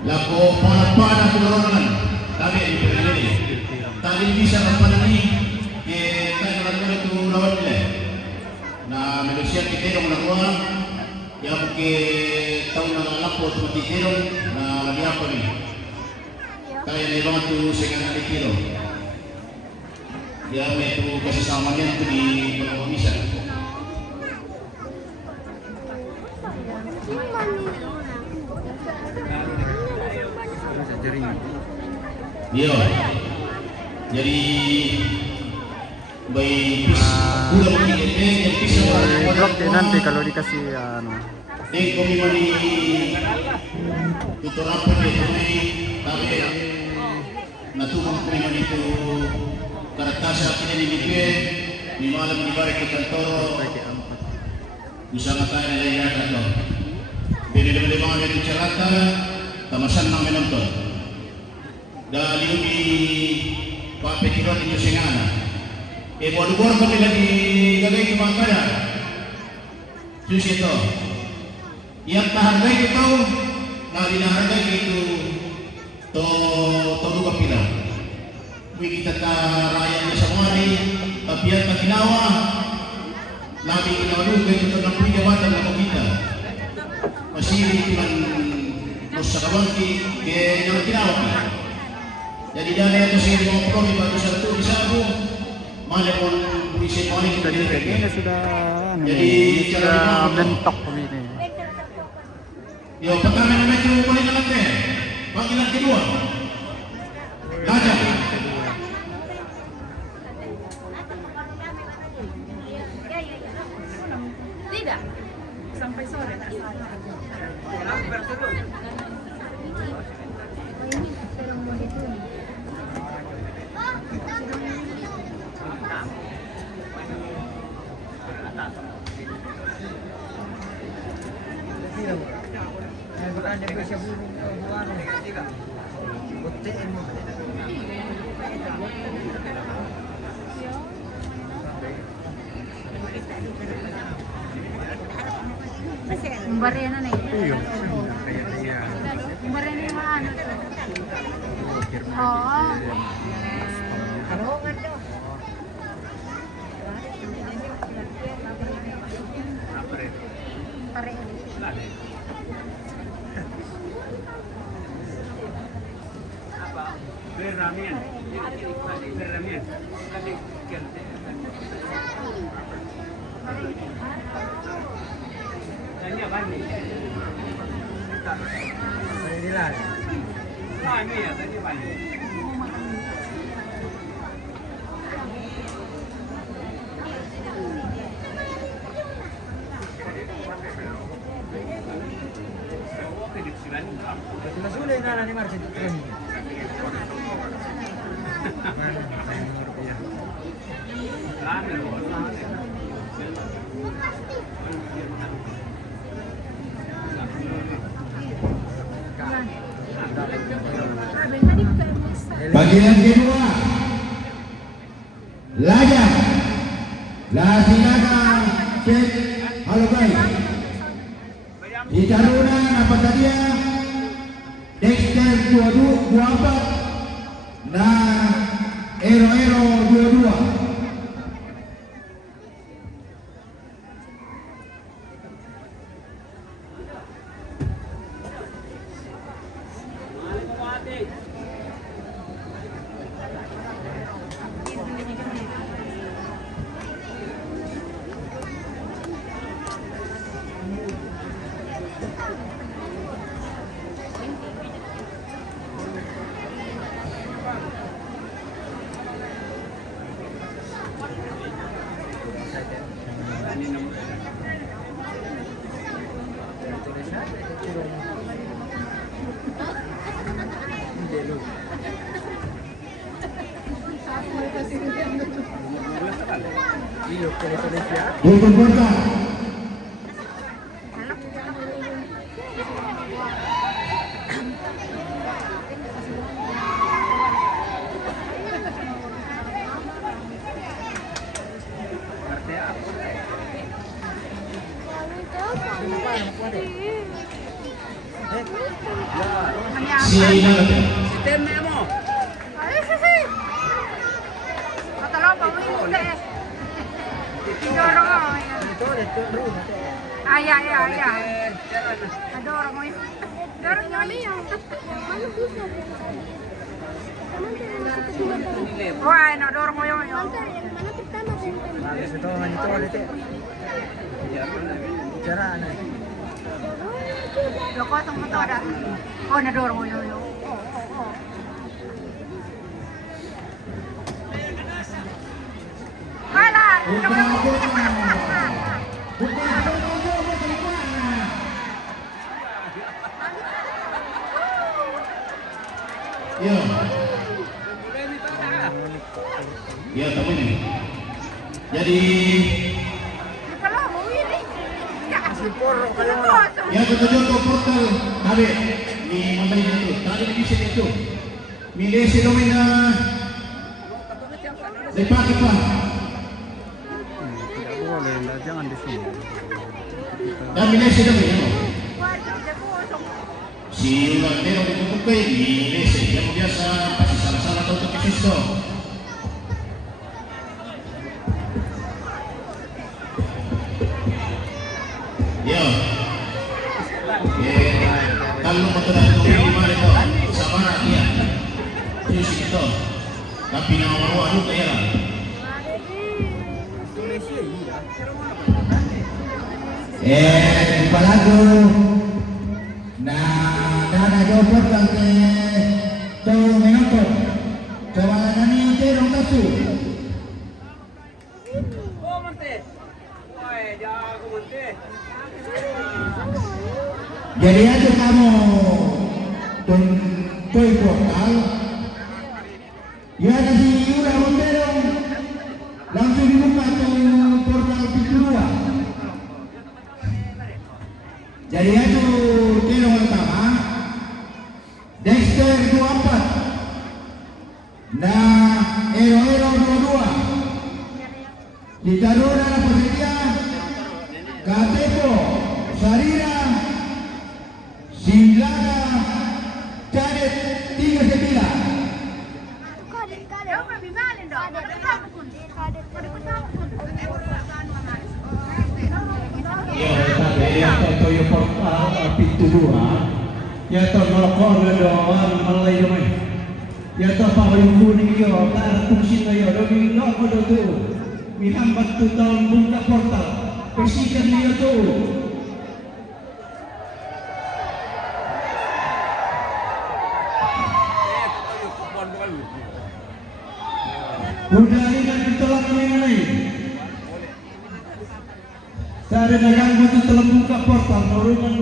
Lako pana kedorongan tadi di ini. Tadi bisa mempanani ke tangan itu lawan dia. Nah, Malaysia kita dong lakukan yang ke tahun yang lalu tu kita dong. Nah, lagi apa ni? Kaya ni bang tu sekarang di kilo. Ya, itu kasih samanya tu di Pulau Bisa. Iya. Jadi baik udah begini yang bisa Blok deh nanti kalau dikasih kami mani tutur apa deh kami tapi natumang kami mani itu karakter kita di BPE di malam di balik ke kantor bisa ngatain lagi atau jadi teman-teman yang diceritakan tamasan nang menonton dari di Pak Pekiron di Singana buat kami lagi gagay di Mangkada susi itu yang tahargai itu nah dinahargai itu to luka pila kita ta rakyatnya semua ni tapi yang tak ginawa lagi ginawa juga itu nampu jabatan nama kita masih cuma Nusakabangki ke yang ginawa jadi dana itu sih mau pro di batu satu bisa aku malah pun polisi paling tadi kayaknya sudah jadi sudah bentok begini. Yo pertandingan itu boleh nanti panggilan kedua Laja Tidak. sampai sore tak salah. Ini terang mau itu. Berada di Asia Burung buang. Botein mo. Umbarya na eh. Iya. Umbarya na yung mga ano. Oo. Pare. Nila. Nasulit na ni Marcin Treni. Bagian kedua, Laja, Lasinaga, Cek, halo guys. Di Taruna apa tadi ya? Dexter 24 dan Ero 22. Bukan. Sistemnya mo. Ay, sisi. Matalo pa mo yung eh. Idoro ko. Ay. Adoro mo yun. Adoro nyo niyo. Wah, adoro mo yun. Bagus itu itu ulit eh. Cara ano? Loko itong motor ah. Oh, nadoro mo yun. Wala! Ya. Ya, tapi ini. Jadi Kalau mau ini. Puro kayo mo. yang ketujuh ke portal Nabe di Mandalika itu, tadi di sini itu. Milih si Domina dipakai Pak. Tidak boleh, jangan di sini. Dan milih si Domina. Waduh, jago kosong. Si Ulatero dibuka milih si yang biasa pasti salah-salah atau untuk Kristo. Ya. Kalau betul itu gimana itu? Sama dia. Terus itu. Tapi yang baru itu ya. Palago na dana jopot lang ke to minuto. Coba nani terong kasu. Oh, mante. Jadi aja kamu tuh portal, ya nanti udah membelok, langsung dibuka tuh portal pintu 2. Jadi aja terong pertama, Dexter 24, nah Ero 22, ditaruh dalam posisinya, Katepo, Sarira, Singgara, Cadet 39. Ya, Toyo portal pintu 2. Ya, merokok doang malay domay. Ya, pangayong kuning yo, tartungsin na yo, dobi no ko do to. Mihambat to tahun buka portal. Persikan niyo to. Udah ini ditolak ini. Saya dagang waktu telah buka portal, dorongan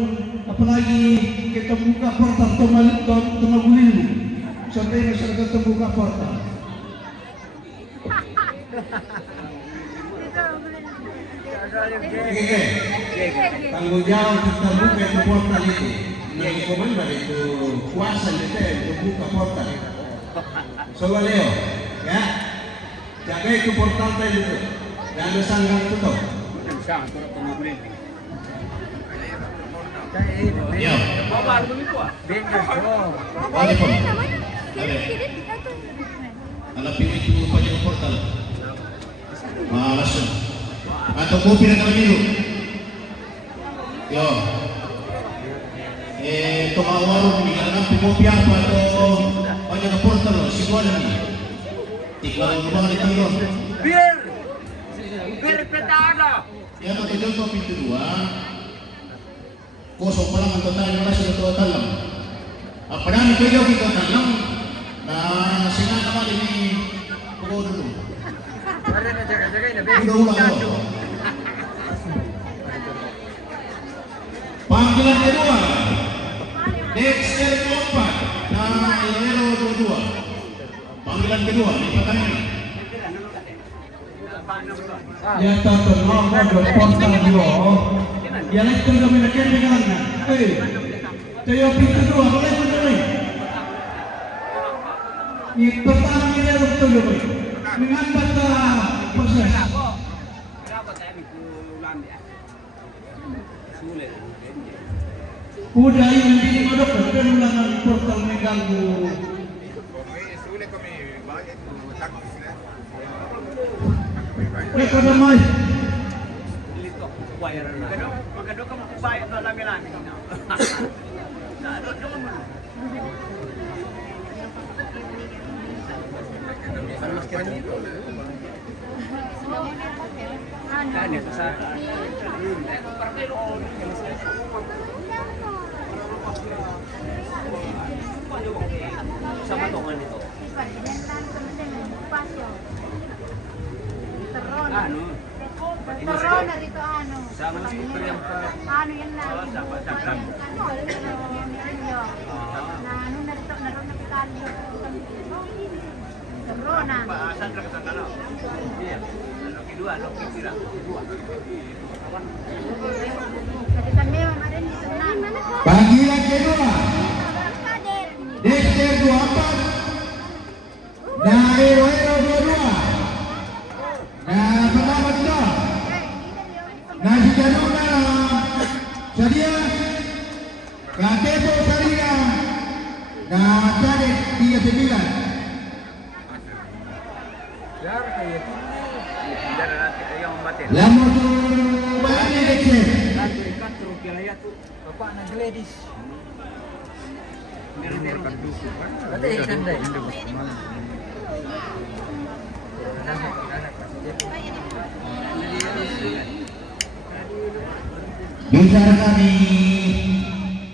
apalagi kita buka portal Tomagulil sampai masyarakat terbuka portal. Tanggung jawab kita buka itu portal itu. Nah, komandan itu kuasa kita untuk buka portal. Sobat Leo, ya, jaga itu portal tadi itu. Jangan sanggang tutup. Ya. Walaupun anak pilih itu pada portal. Langsung. Atau kopi dan biru. Yo. Tumawarong ni karena kopi apa atau pada portal siguan ni. Tinggal rumah di tiro. Bir petala. Ya, betul to pintu 2. Kosong pa lang ang total ng rasyo ng total lang. Padami ko yung total lang na sinagawa ni Pugodo doon. Udah-ulang ako. Panggilan kedua, Dexter 24 na Iloilo 22. Panggilan kedua, lipatan ini. Ya, tanto no portal dua. Ya, itu kami nak dengan na. Tayo pintu 2, boleh betul. Ini pertama ini ada betul boy. Menghambat proses. Udah ini di kodok dan ulangan portal mengganggu. Kada mai. Magado ka magbayad na lami-lami. Sama tongan itu. Ano? Terus narito ano? Sama na ito yung Ano yan na? saksak. Ano narito naroon na kalyo. Terus na. Saan ka sa kano? Ano kedua, ano kira? Kasi kami marin dito na. Panggilan kedua, Dexter 24, nah Iloilo 22. Nah pertama kita, nah si Januna, Sadia, Katepo Sarira, nah Cadet 39. Lamo tu banyak Dexter. Bapak nak gladis. Bicara kami,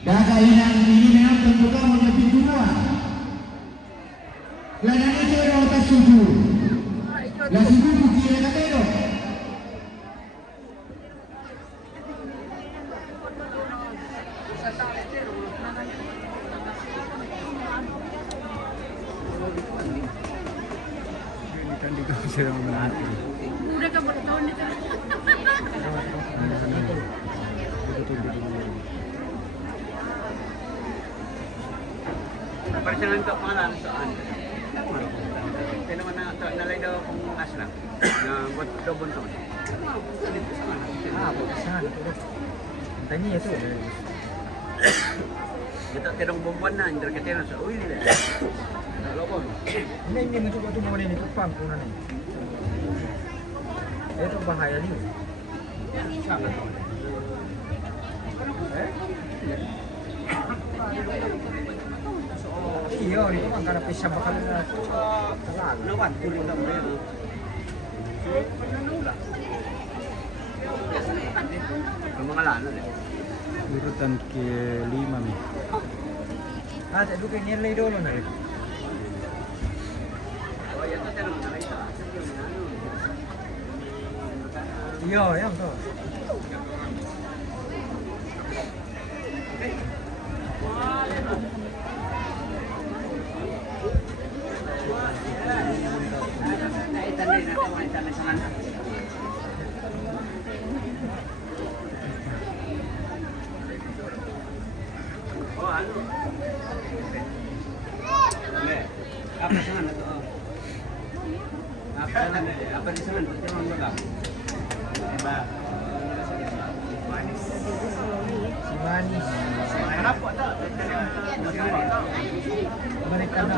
daga inang ini memang tentu kamu yang pintu 2. Lain itu orang tak setuju. Lah sibu kira kata itu. Siya ang menanti. Udah ka bertahun itu. Personal to pangalan saan? Pero naman nalay daw kung aslang na buat dobon to. Bukas sana. Tanya itu. Kita terong bomban na indra ketena sa uwi nila. Lobon. Hindi mo coba tumo ni itu pang kuna ni. Itu bahaya ni. Sangat. Iya, itu kan karena pisah bakal talaga. Nawan tuloy daw mo. Ang mga lano eh. Urutan ke-5 nih. Itu kayaknya nilai dulu na rin. Oh, yan to terong nalay sa. Iya, yan to. Naitanay na ko ay tanay sa anak. Oh, ano? Apa sa anak to? Apa di sana? Terong ba? Diba? Manis. Si Manis. Harap po to. Balik ka na.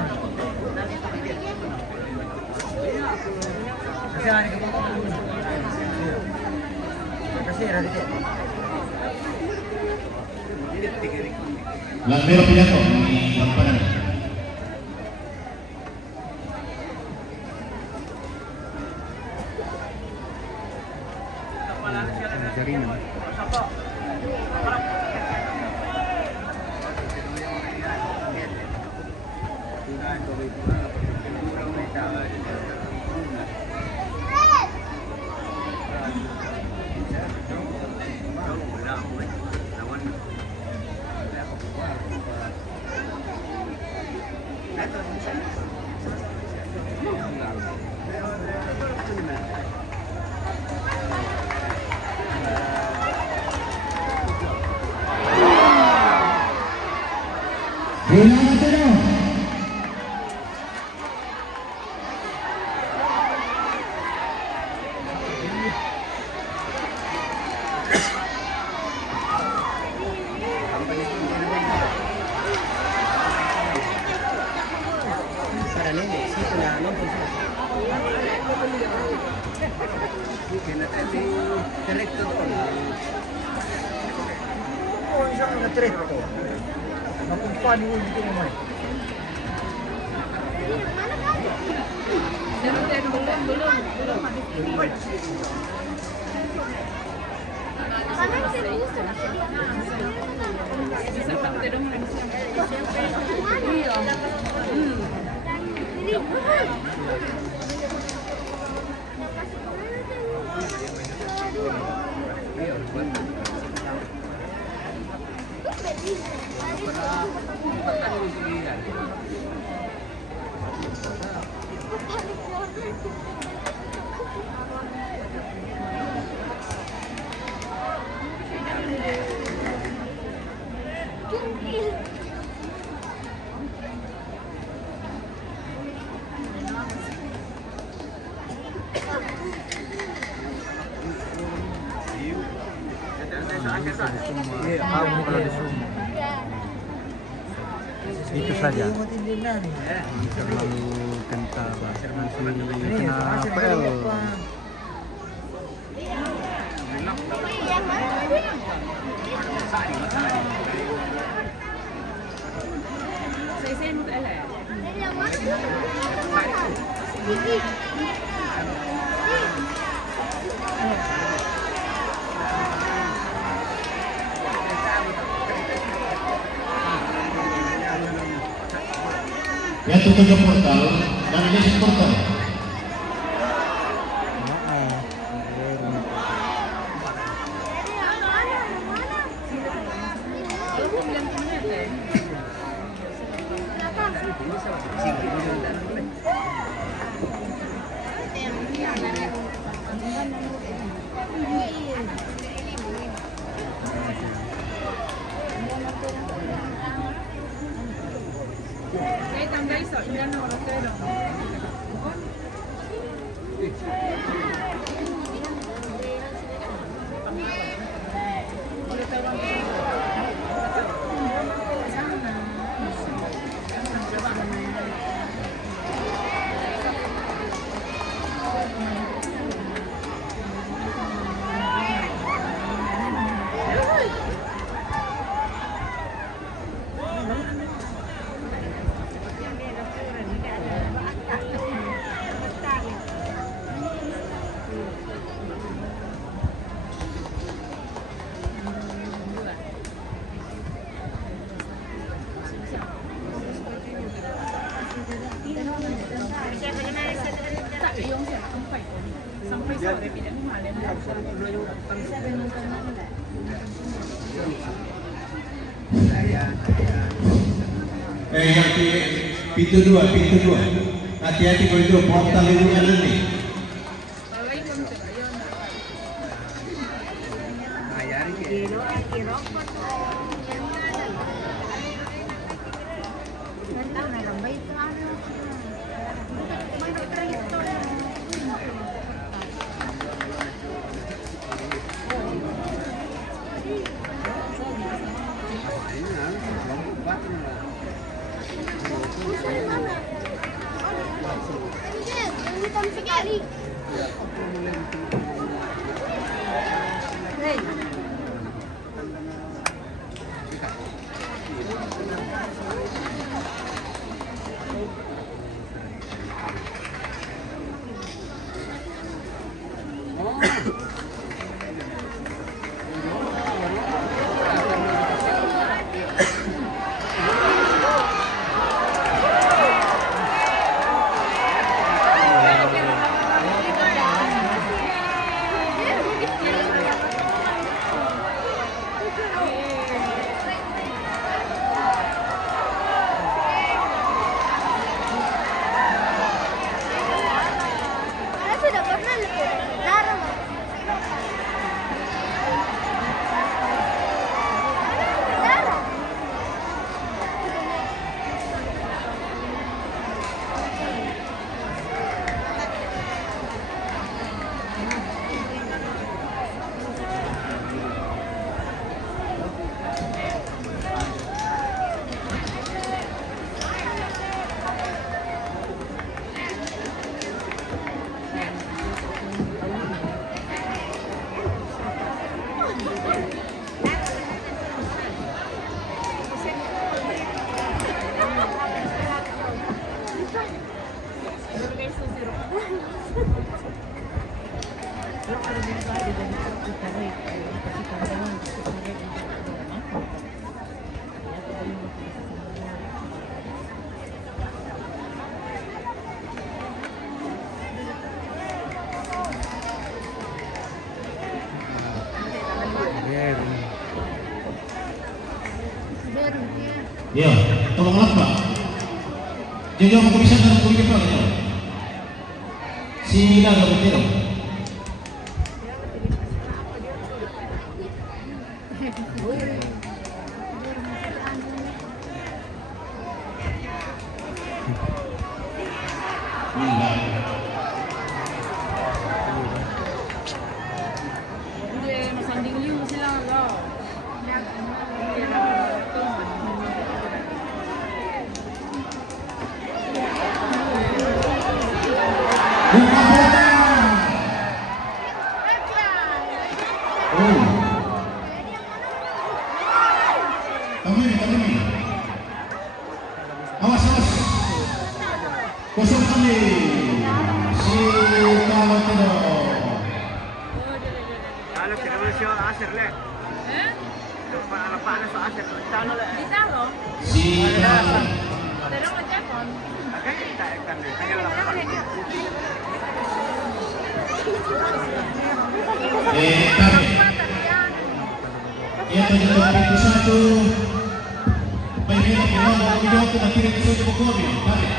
Kasi ano ka pa? Kasi radike. Lambero Pilato ni Lampanan. Jarina. Bola Mateo. Oh, isang na-trip ko. Nakumpani mo dito naman. Kamu kalau di Sumba. Itu saja. Terlalu kental. Masih kena PL. Ya tutup portal dan ini portal. Yang di pintu dua. Hati-hati kalau itu portal itu ada nih. Ya, tolonglah Pak. Jangan mau bisa dan mau Pak. Sila nggak betul. Awas. Kosong kali. Si Talotino. Kalau kita masih asir leh. Paano sa asir? Talo leh. Ditalo? Si Talotino. Pero mag-japon. Okay, kita tinggal lang pa. Kami. Ito yung pintu satu. May hirap yun. Ang video ko na pilit ito yung Bogobio. Bakit?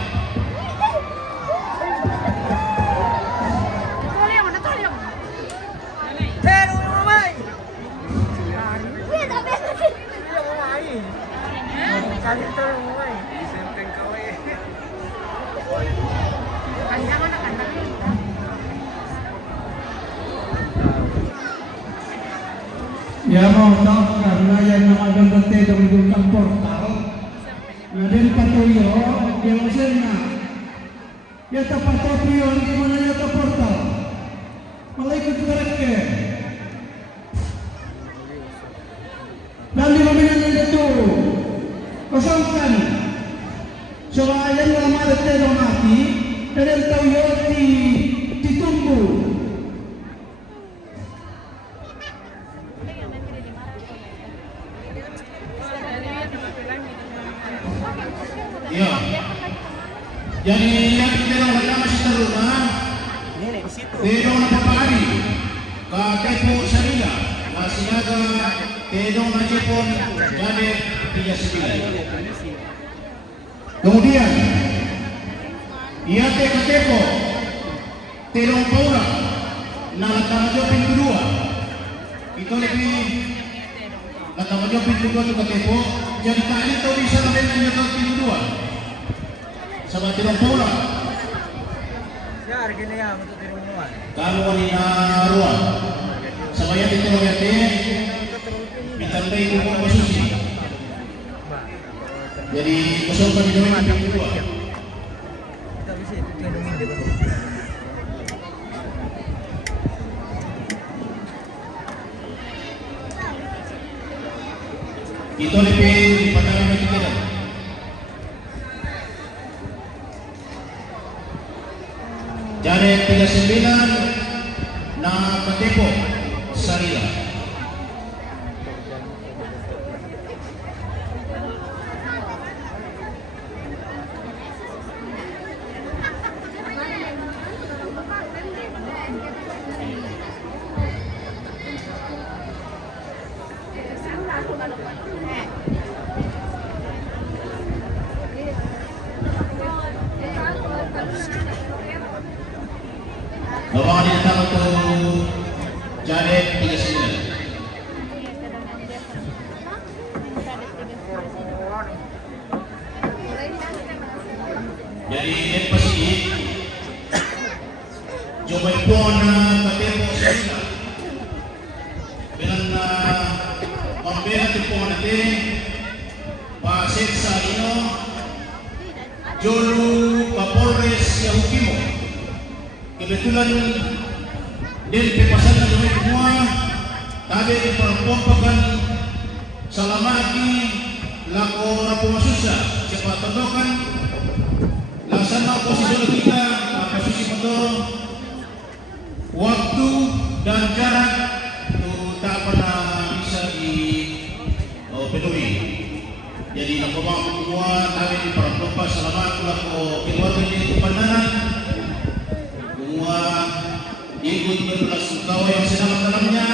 Ya mau tahu karena yang akan bertemu dengan portal, ada patuyo yang sana. Ya tak patuyo di mana ya tak portal. Malaikat mereka. Dan di mana itu kosongkan. Soalnya yang ada terong mati dan tahu ditunggu. Ya. Jadi yang kita pertama kita rumah. Terong napapari. Katepo sarila. Nasinaga terong na Jepon jadi 39. Kemudian Iate Katepo terong paura na natamajo pintu 2. Ito lebih natamajo pintu 2 itu Katepo. Jadi kali itu bisa namin nyo ito pintu 2 sama terong paura. Siya, gini ya, matutulungan naman. Kamu ni naruan. Sabaya dito yate mitandai ko masusi. Jadi kosong pa dito ang pintu 2. Kita bisa tutulungin, di ba? Ito lebih patalan kita. Jadi 39 na Katepo Sarila. Bawa di datang ke Jaret 39. Jadi pasti coba pun Katepo Sarila dengan pembela tipon nanti Pasit Salino Jolu Kapolres Yahukimo. Kebetulan din pepasan na lumay semua tabi di perpompakan salamaki lako rapumasusa cepat tondokan laksana posisi kita posisi foto waktu dan jarak itu tak pernah bisa dipenuhi. Jadi nampaknya semua tabi di perpompakan salamaki lako keluarga di pandangan semua ikut berbelasungkawa yang sedalam-dalamnya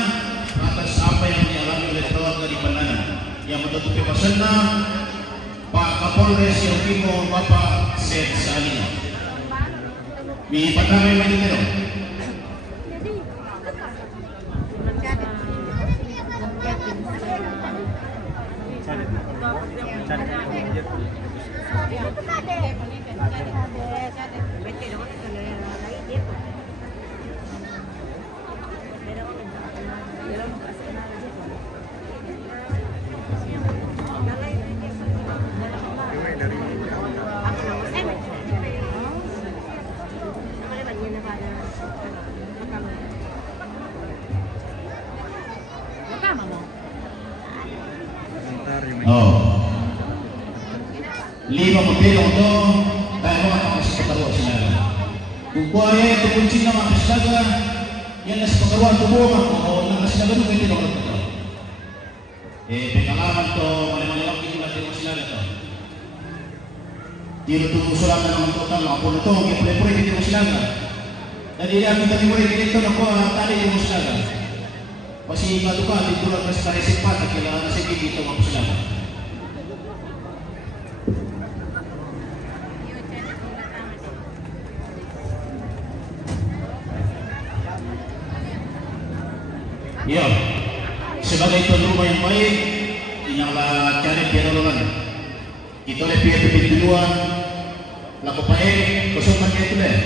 atas apa yang dialami oleh keluarga di Pandanan yang menutupi pesannya Pak Kapolres Yahukimo Bapak Seth Salino. Di Pandanan lagi dong. Oh, 5 modelong to tayo mga makasipagkaroon sila. Kung kuwaya ito kunsin na makasilaga, yan na sa pagkaroon tubuhan o nakasilaga nung ito naman ito. Pengalaman to, malimalilang kinulat yung masilaga to. Dito ito sulatan naman total mga puno to, kaya puli-puli dito masilaga. Dahil yan kita ni Murray dito na ko tali yung masilaga. Kasi maduka, dito lang mas karesipat at kailangan na sige dito mga masilaga. Ya, sebagai tuan rumah yang baik, inilah cara pengelolaan. Kita lebih pintu 2, laku baik, kosongkan itu deh.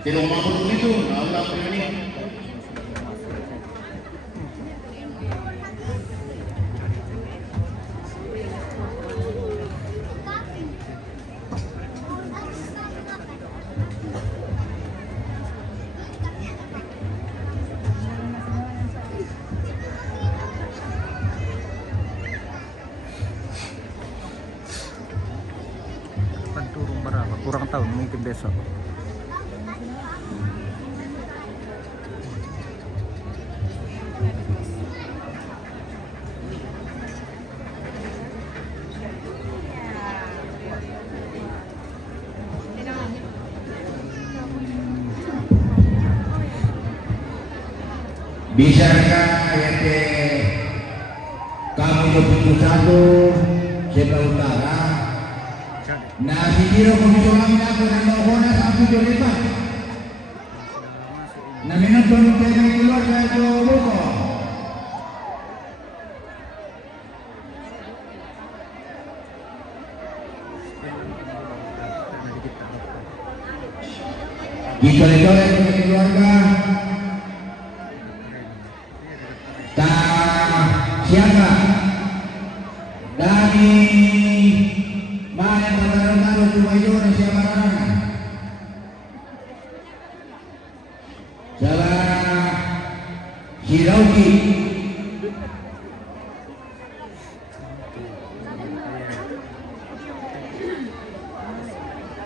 Di rumah pun itu, Allah ini. kurang tahu mungkin besok. Bisakah kamu 21 sebelah utara? Nah, siguro kung gusto lang na ako ng Locona sa Apuyo Lipat. Na minutulog kayo ng keluar kaya ito Luko. Dito nito yung mga keluarga. Siapa? Dari mana baru-baru tumayo na siya marangan. Salah si Rauki.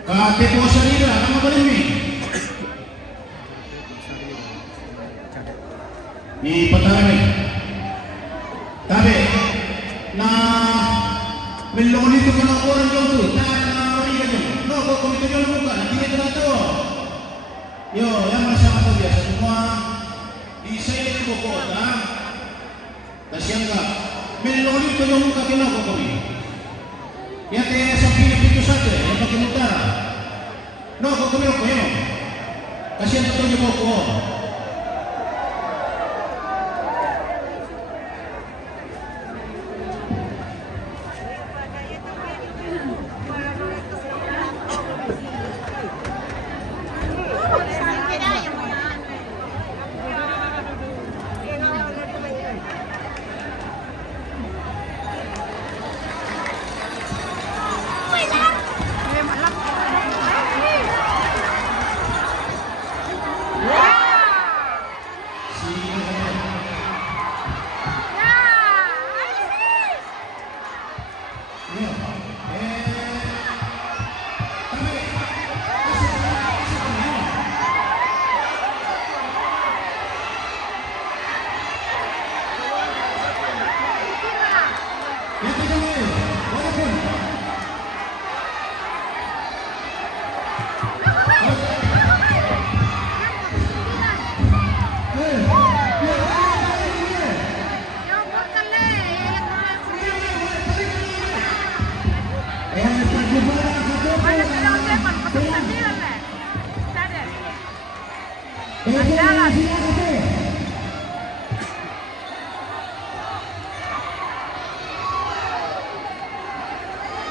Katepo Sarira, ang mabalimi. Di Patarami. Tabi na meloni itu kena orang jauh tu, tak na orang jauh. No, kau komite jauh bukan, nanti dia terlalu. Yo, yang masalah tu biasa semua di saya itu kota. Kasihan tak? Meloni itu jauh bukan kena kau kami. Ya teh sampai itu saja, yang pakai utara. No, kau kami apa yo? Kasihan tu jauh kau.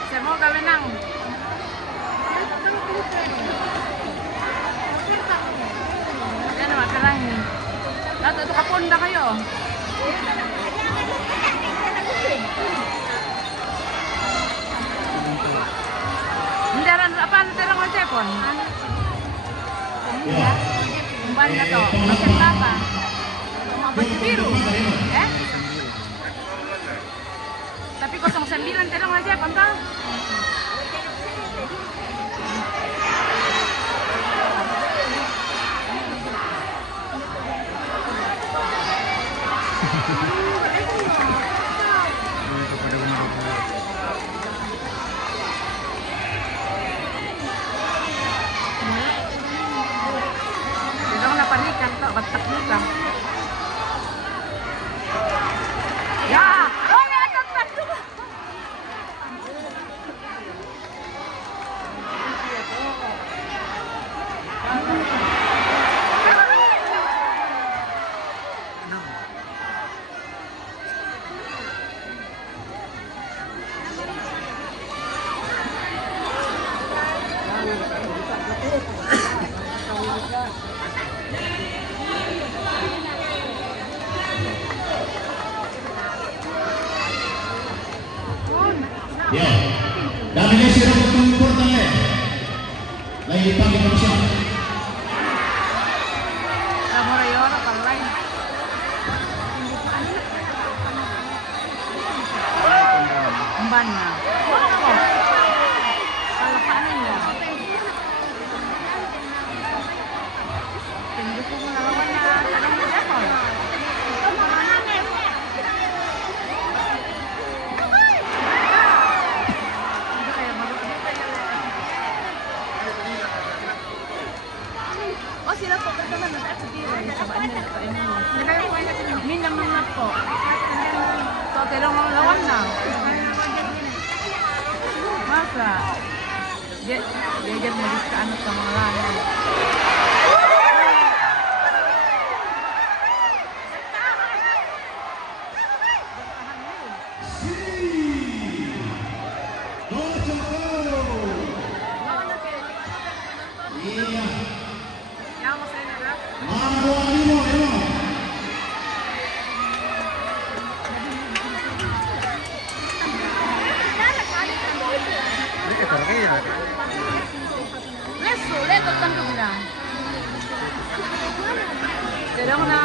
Semoga menang. Yan naman, kalangin. Lahat ito kaponda kayo. Hindi rin, apaan ito lang ang telepon? Kumban na to. Masip na pa. Baju biru. Eh? Tapi 09 terang aja, pantang. Tidak nak panikan, tak batak juga. Ya, oh ya, tak juga. Ya, dami na sila kung important eh. Lagi dipanggil ko siya. Kamu rayo na palay. Umban na. Wala ko. Kalapaan niya. terong lawan na. Masa? Dia jadi magis ka ano sa mga lawan. Sulit utang ko bilang. Terong na.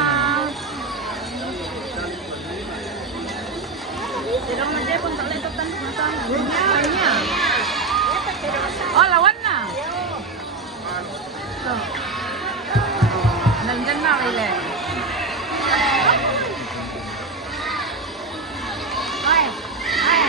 Terong na dia pun tak boleh utang ko tanya. Oh, lawan na. So. Nandyan na kile. Ay. Ay.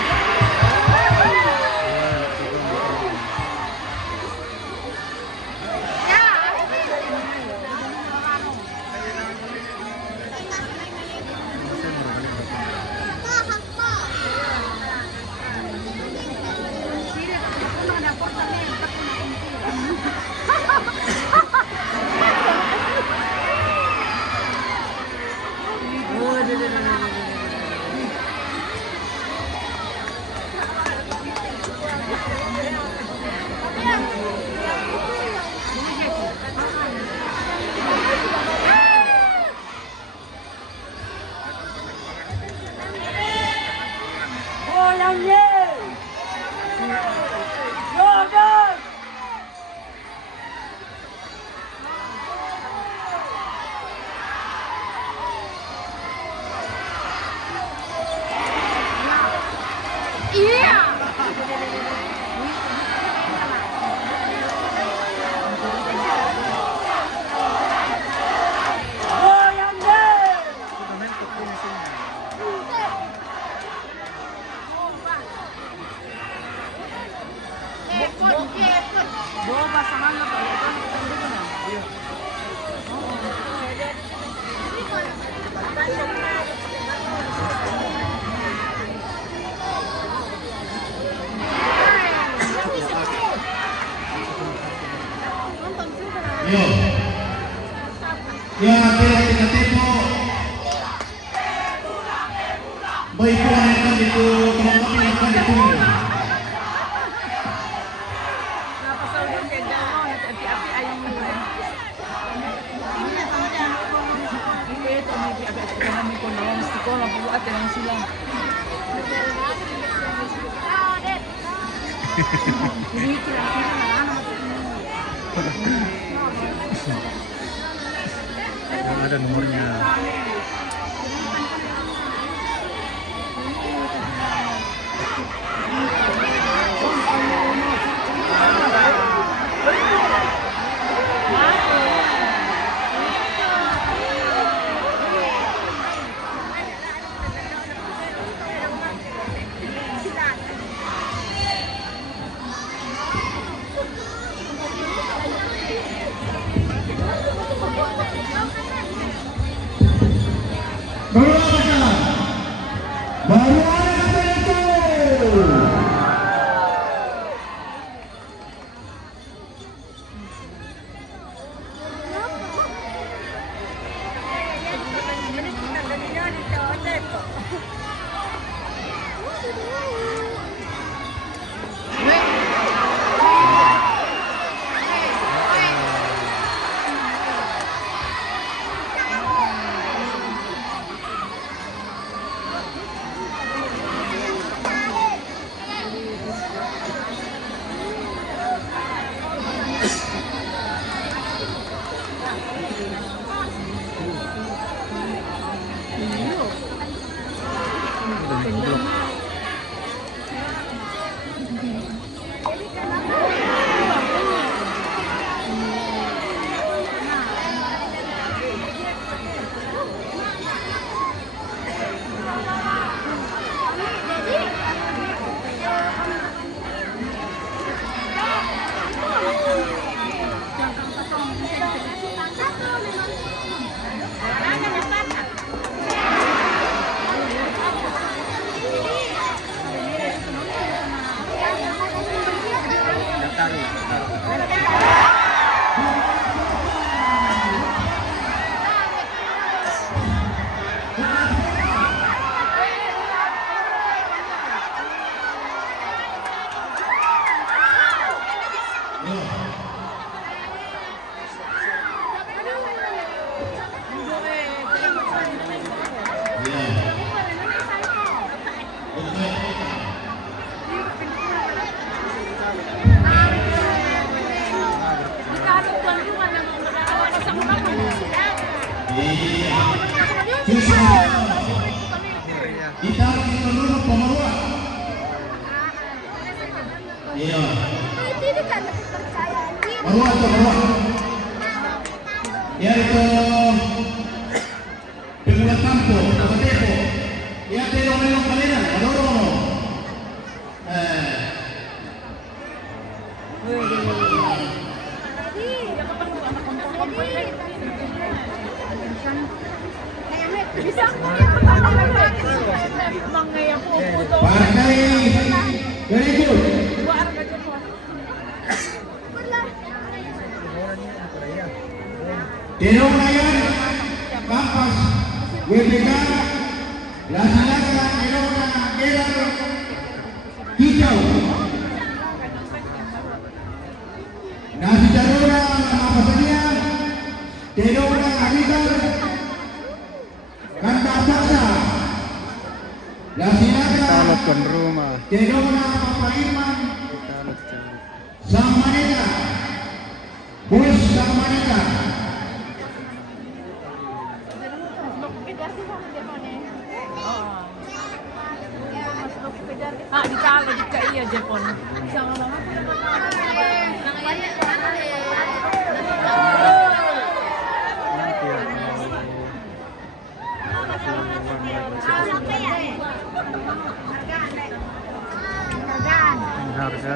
Bawa pasangan lah kalau itu Yo. Ya, kita tempo. Baik po ang ikan dito, tumakapin ang ikan dito. napasal din kay Gano, api-api ayun mo rin. Hindi ito, may api-api kami ko na gusto ko, nabuat lang sila. Yang ada nomornya. Baru apa salah? Baru ada itu. Baruah. Ya itu Pemuda Campo, Cotepo. Ya te lo menos calera, adoro. Bisa mangaya po. Partai very good. Tenong Ryan, Kampas, WPK, Laksanakan, Tenona, Gerard, Hijau. Nasi Jarura, Mapasania, Tenona, Arigar, Kanda Saksa, Laksanakan, Talotkan rumah. Tenona, Papa Irman, Talotkan. Sang Maneka, Bus Sang Maneka. Ditalo juga iya Jepon. Harga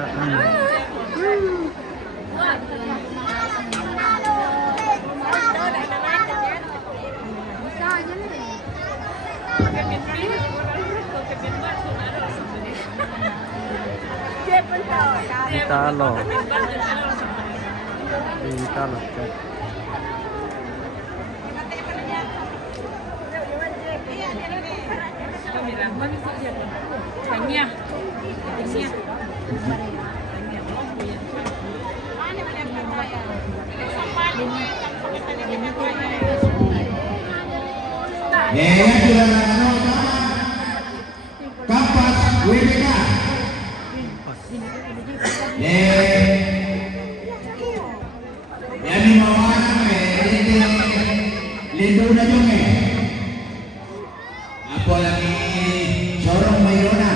Italo. Italo. Kampas WPK. Yani mawana lindo na yung Ako lagi sorong mayroona.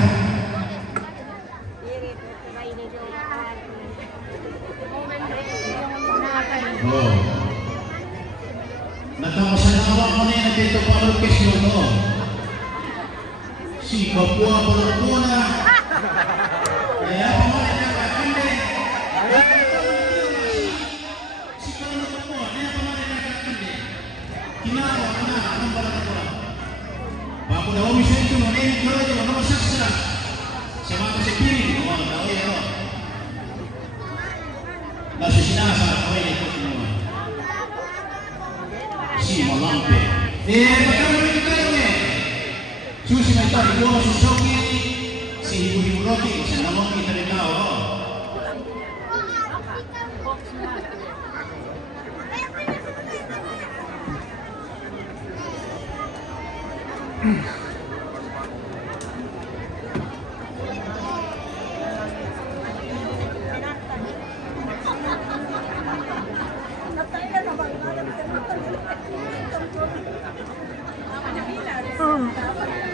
Oh. Natamasanawa ko na yan dito pa lokasyon mo. Si Papua Palapuna. Kaya pamalit na kakande. Si Paolo Papua, kaya pamalit na kakande. Kinawa ka na ang balakura. Papo na wami sa ito, manayang kaya ito, ano masaksa. Sa mga kasikiri, mga tao yan. Nasa sinasa, kaway na ito kinuha. Si Malampe. Pagkamulit kayo susi na ito, ikaw susoki si Hibu-Hibu Roti, kasi namang kita rin tao.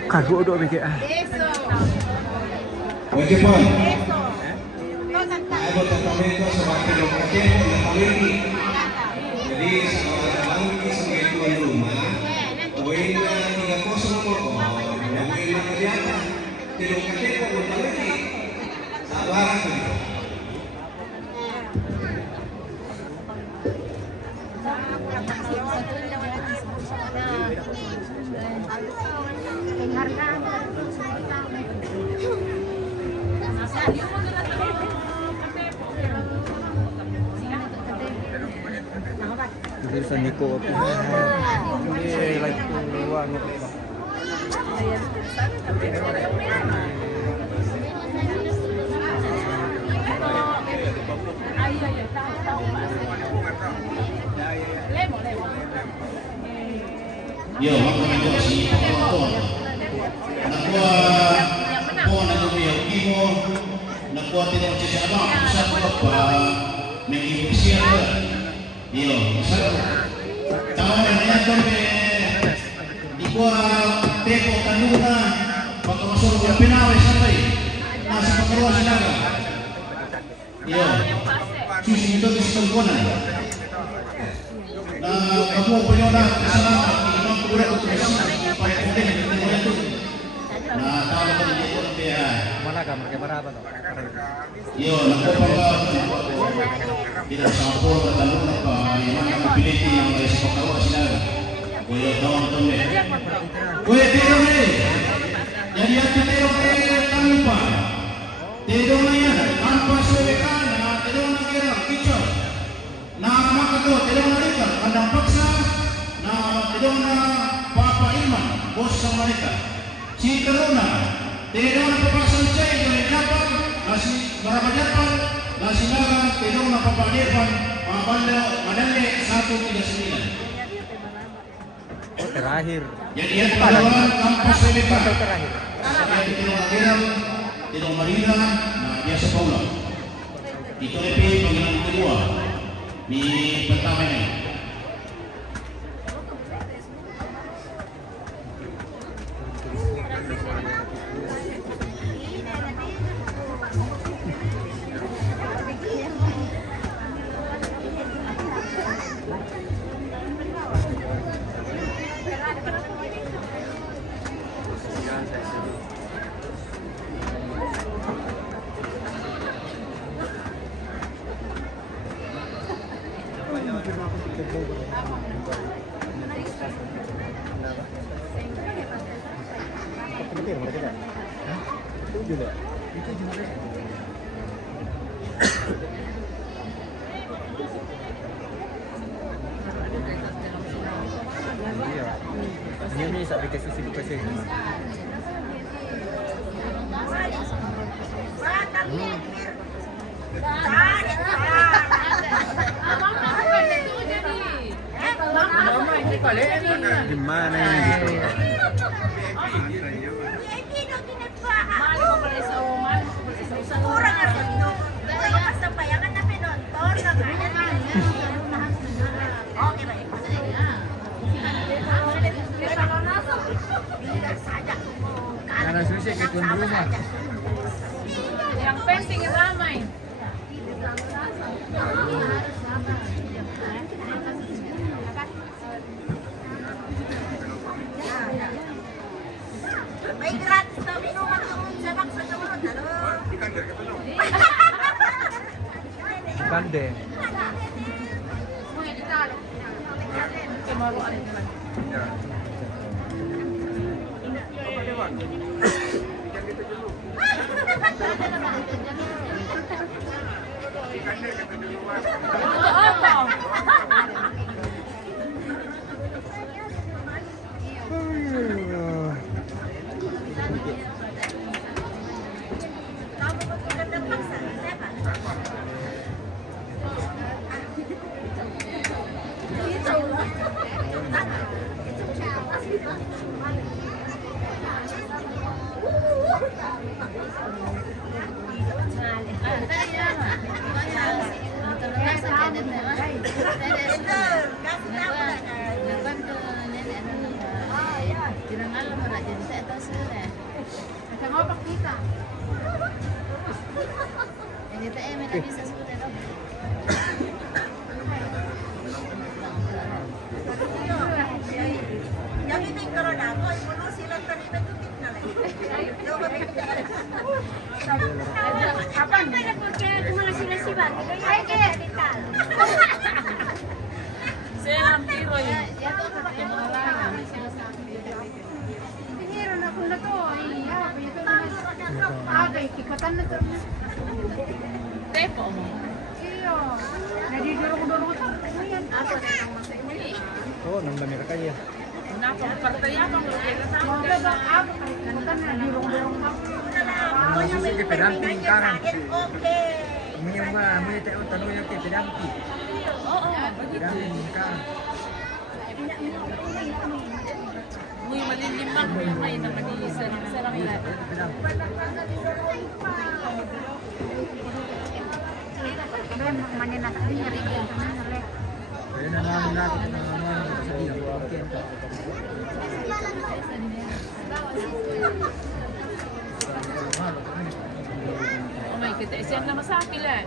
Kagok dok BK. Oke Pon. Ayo tetapi itu sebagai lokasi yang paling jadi sekolah lagi sebagai tuan rumah. Poin 3-0 pokok. Yang poin kerjanya di lokasi kok lagi. Sabar gitu. Bisa Niko apa? Ini lagi keluar nih. Yo, ako na ko si Pakuton. Nakuha po na yung kimo. Nakuha din ako siya abang. Sa ko pa may ibusya ko. Yo, sa tao na niya ko di ko teko kanuna pagkamasuro yung pinaway sabay. Nasa pagkaroon sila ka. Yo, sisi itu kesetujuan. Nah, kamu punya kesalahan di kuda untuk supaya mungkin itu. Nah, kalau tadi itu dia. Mana kamar berapa tuh? Yo, nak tidak sampo terlalu apa yang mana pilih yang dari sepak bola sinar. Boleh dong tuh deh. Boleh terong deh. Jadi aku terong tanpa. Terong nanya tanpa sebekan, terong kira kicau. Nah, maka tu terong mereka kandang paksa. Nah, terong Papa Iman bos sama mereka. Si Teruna terong papasan cai dari Jepang masih berapa Jepang. Nasi Naga, Terong Papa Irfan, Mabanda, Madale 139. Oh, terakhir. Jadi yang kedua kampus Seleka. Terakhir. Yang Terong Ageral, Terong Marina, nah dia sekolah. Itu lebih panggilan kedua di pertama ini. Ini bisa dikasih sibuk kasih. Gimana ini gitu? Karena susi ke tuan rumah. Yang penting ramai. May gratis na minuman yung sabak sa tumunod. Bande. Oh, nang lamir kaya. Masih ke penalti kanan. May tayo tanong yung kay penalti. Oo, penalti kanan. Muy malilimang mo yung kayo na mag-iisa sa langit. Kaya na namin natin sa iyo. Oh my God, isang na masakil eh.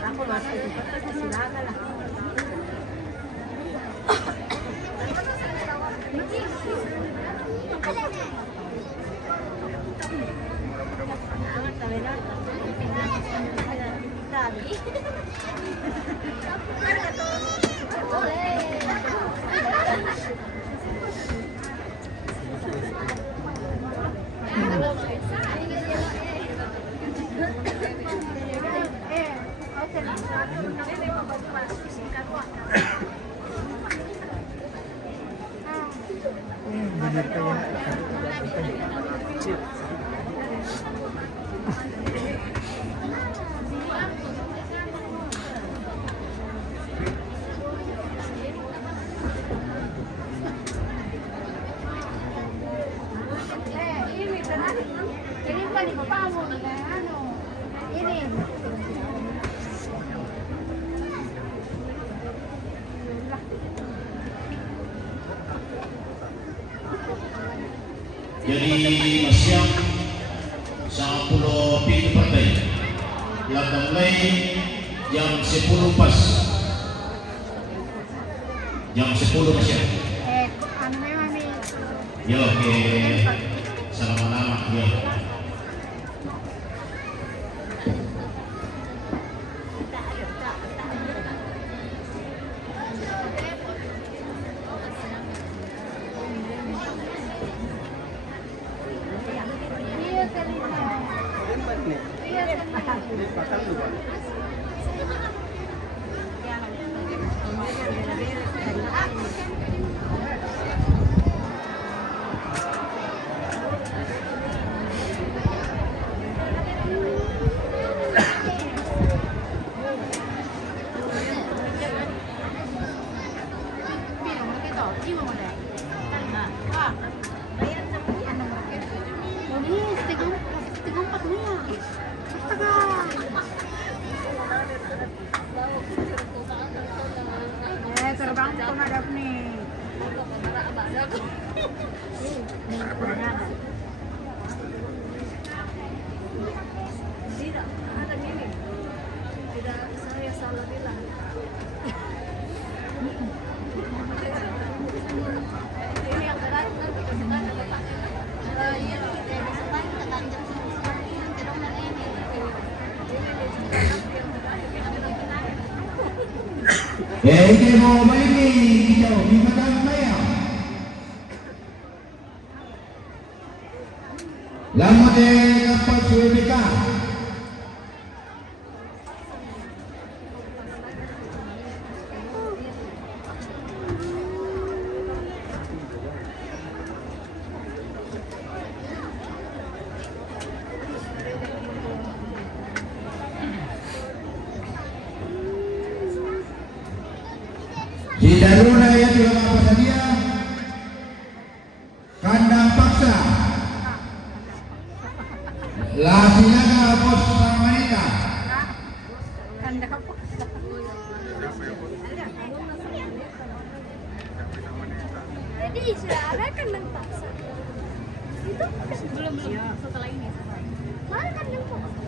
Aku masuk itu silakan lah. Ini kan di papamu ini. Jadi masih sa pulo pintu partai. Laga mulai jam 10 pas. Jam 10 masih. Ano na yung mami? Yo, okay. Salamat ya. Terbang ko na daw ni. Tidak saya salah bilang. Ini yang berat nanti kesukaan ada Pak. Iya, kesukaan tekan jam 9 tidak mana ini. Ini mau balik nih, kita di Madang Maya. Lama deh kapal SWBK. Si Daruna ya juga apa saja. Kandang paksa. Lasinaga pos Parmanita. Kanda po. Jadi sudah ada kandang paksa. Itu belum setelah ini. Mana kandang paksa?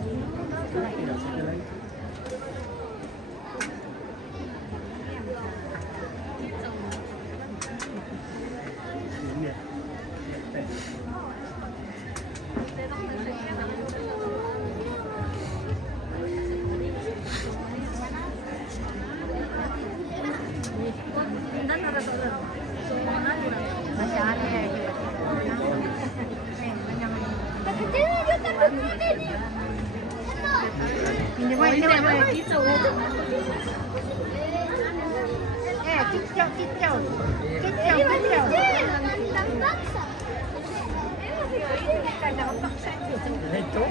Masih ada ya. Hindi mo. Kicau. Kandang paksa. Ito,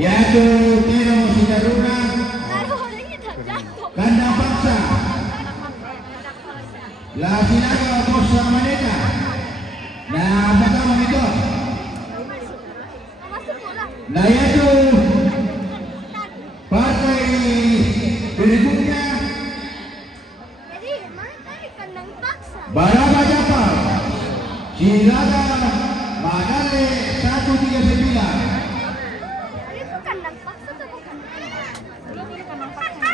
yaitu Tero Sidaruna Naruhonya tak jatuh. kandang paksa. La Sinaga Bos Maneka. Nah, pertama itu. Masuk bola. Nah, yaitu partai berikutnya Jadi mana tadi kandang paksa? Baraba Japar Silaga Madale 139. Tadi itu kandang paksa atau bukan? Ini kandang paksa.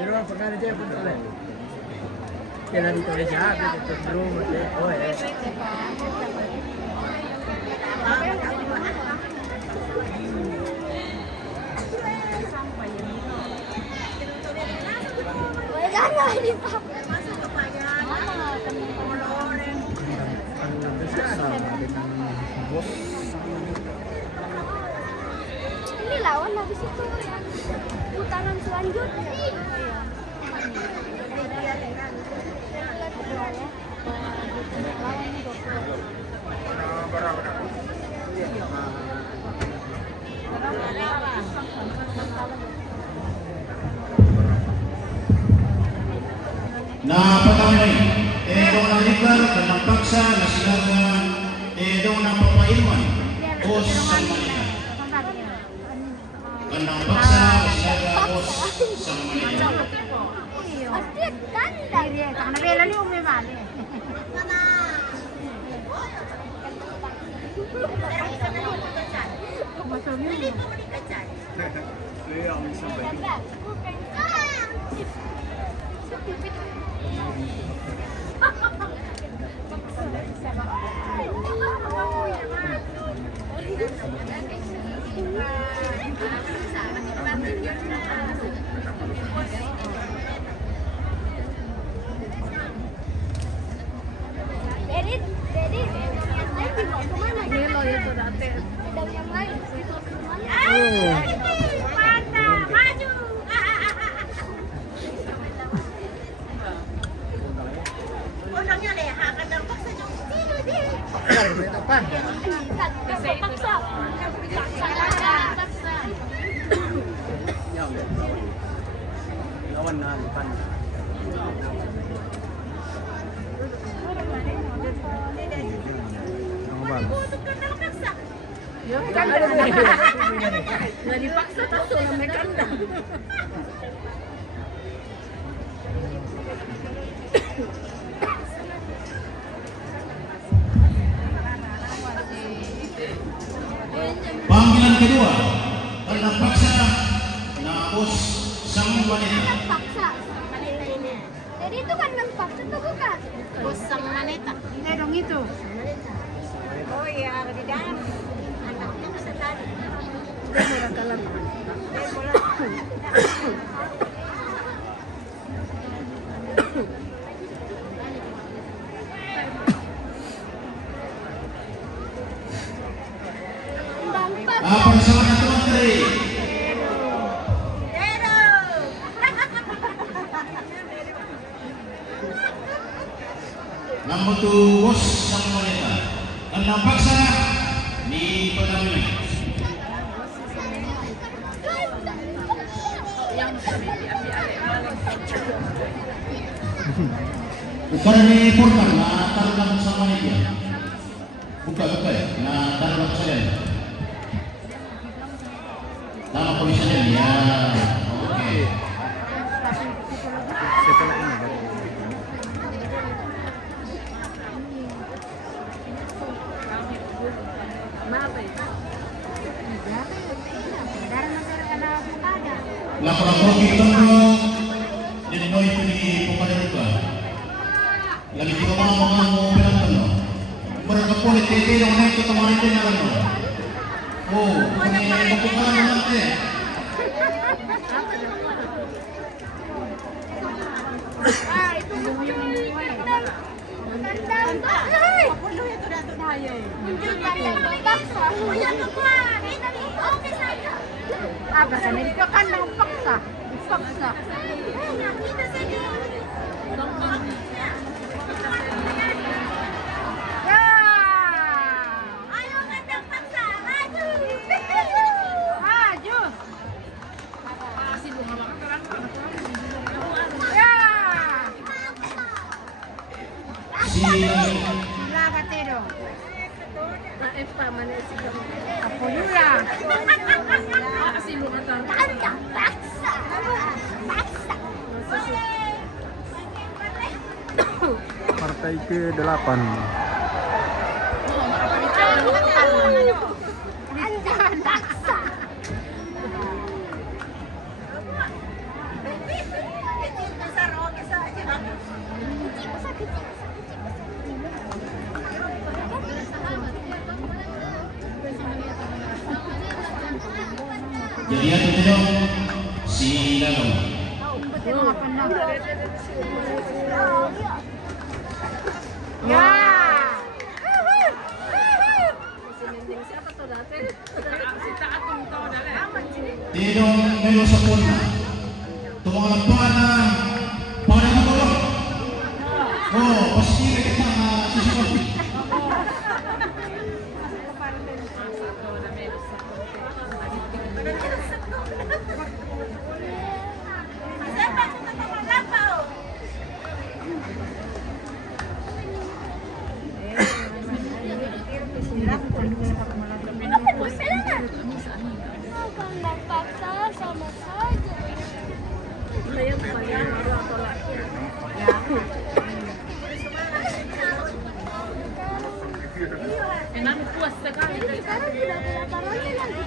Pero pernah aja pun boleh. Kena ditulis aja gitu bro, oh ya. Jangan ini Pak. Ini lawan habis itu putaran selanjutnya. Nah, pertama ini, Tedong ng Ligar, kandang paksa, na Silaga, Tedong ng Papailman, Bos San Manila. Kandang paksa, na Silaga, Bos San Manila. Asli kandang. Karena bela ni umi balik. Jadi yang lain dibawa kemana? Ini lo itu dati. Dan yang lain dibawa kemana? Maju. Orangnya deh, kandang paksa jauh sini deh. Paksa. Lawan na depan. Kandang paksa. Nggak dipaksa tuh namanya kandang. Panggilan kedua, kandang paksa, na Bos San Manila. Paksa. Jadi itu kandang paksa tuh bukan? Bosang maneta. Ini dong itu. Oh iya, ada di dalam. Anaknya bisa tadi. Dia murah kalam. Apa sama teman tadi? Nomor 2 Bos San Manila. Kandang paksa, ni Padamini. Bukan ni Purman, na taruh lang sa Manila. Buka ya, na taruh lang sa yan. Nama polisnya ya, oke. Setelah ini baru Laporan kopi tunggu jadi noi itu di Pukada juga. Lagi juga mau bilang tuh. Mereka politik yang naik ke kemarin dia nalar. Oh, ini Pukada nanti. Ah, itu kandang. Kandang paksa. Kandang paksa. Punya kekuatan. Oke saja. Apa sana itu kandang paksa. Paksa. Kita saja. Ya. Ayo kandang paksa. Ako nila. Kasi mo ata. Paksa! Paksa! Paksa! Partai ke-8. Paksa! Jadi ato dito si Lagaw. Yeah! Tinong melo sa puna. Tumalampahan na panagulong. Oh, posible kita susunod. Paksa sama saja. Enak puas sekali. Sekarang tidak ada laparannya lagi.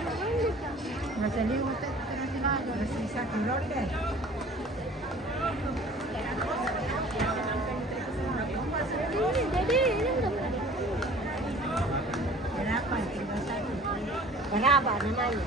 Jadi ini udah Kenapa namanya?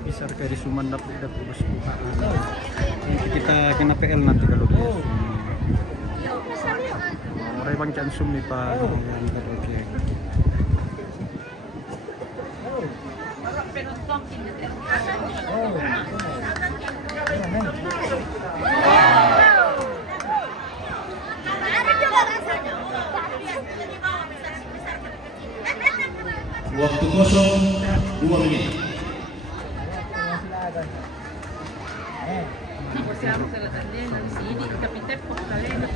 Besar kayak di Sumandap tidak bos bukaan. Nanti kita kena PL nanti kalau dia. Orang bang cansum nih pak. Oke. Waktu kosong 2 menit. Siamo che la tandena si di capite poco la lena.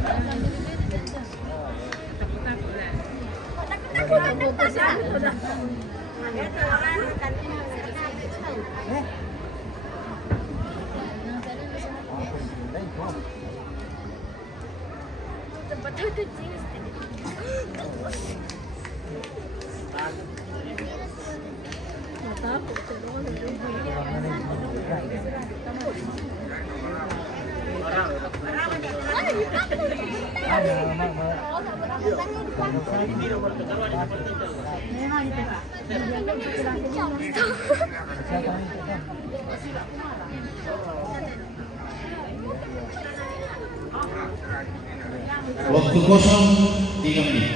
tempat itu jenis. Mata aku Waktu kosong 3 menit.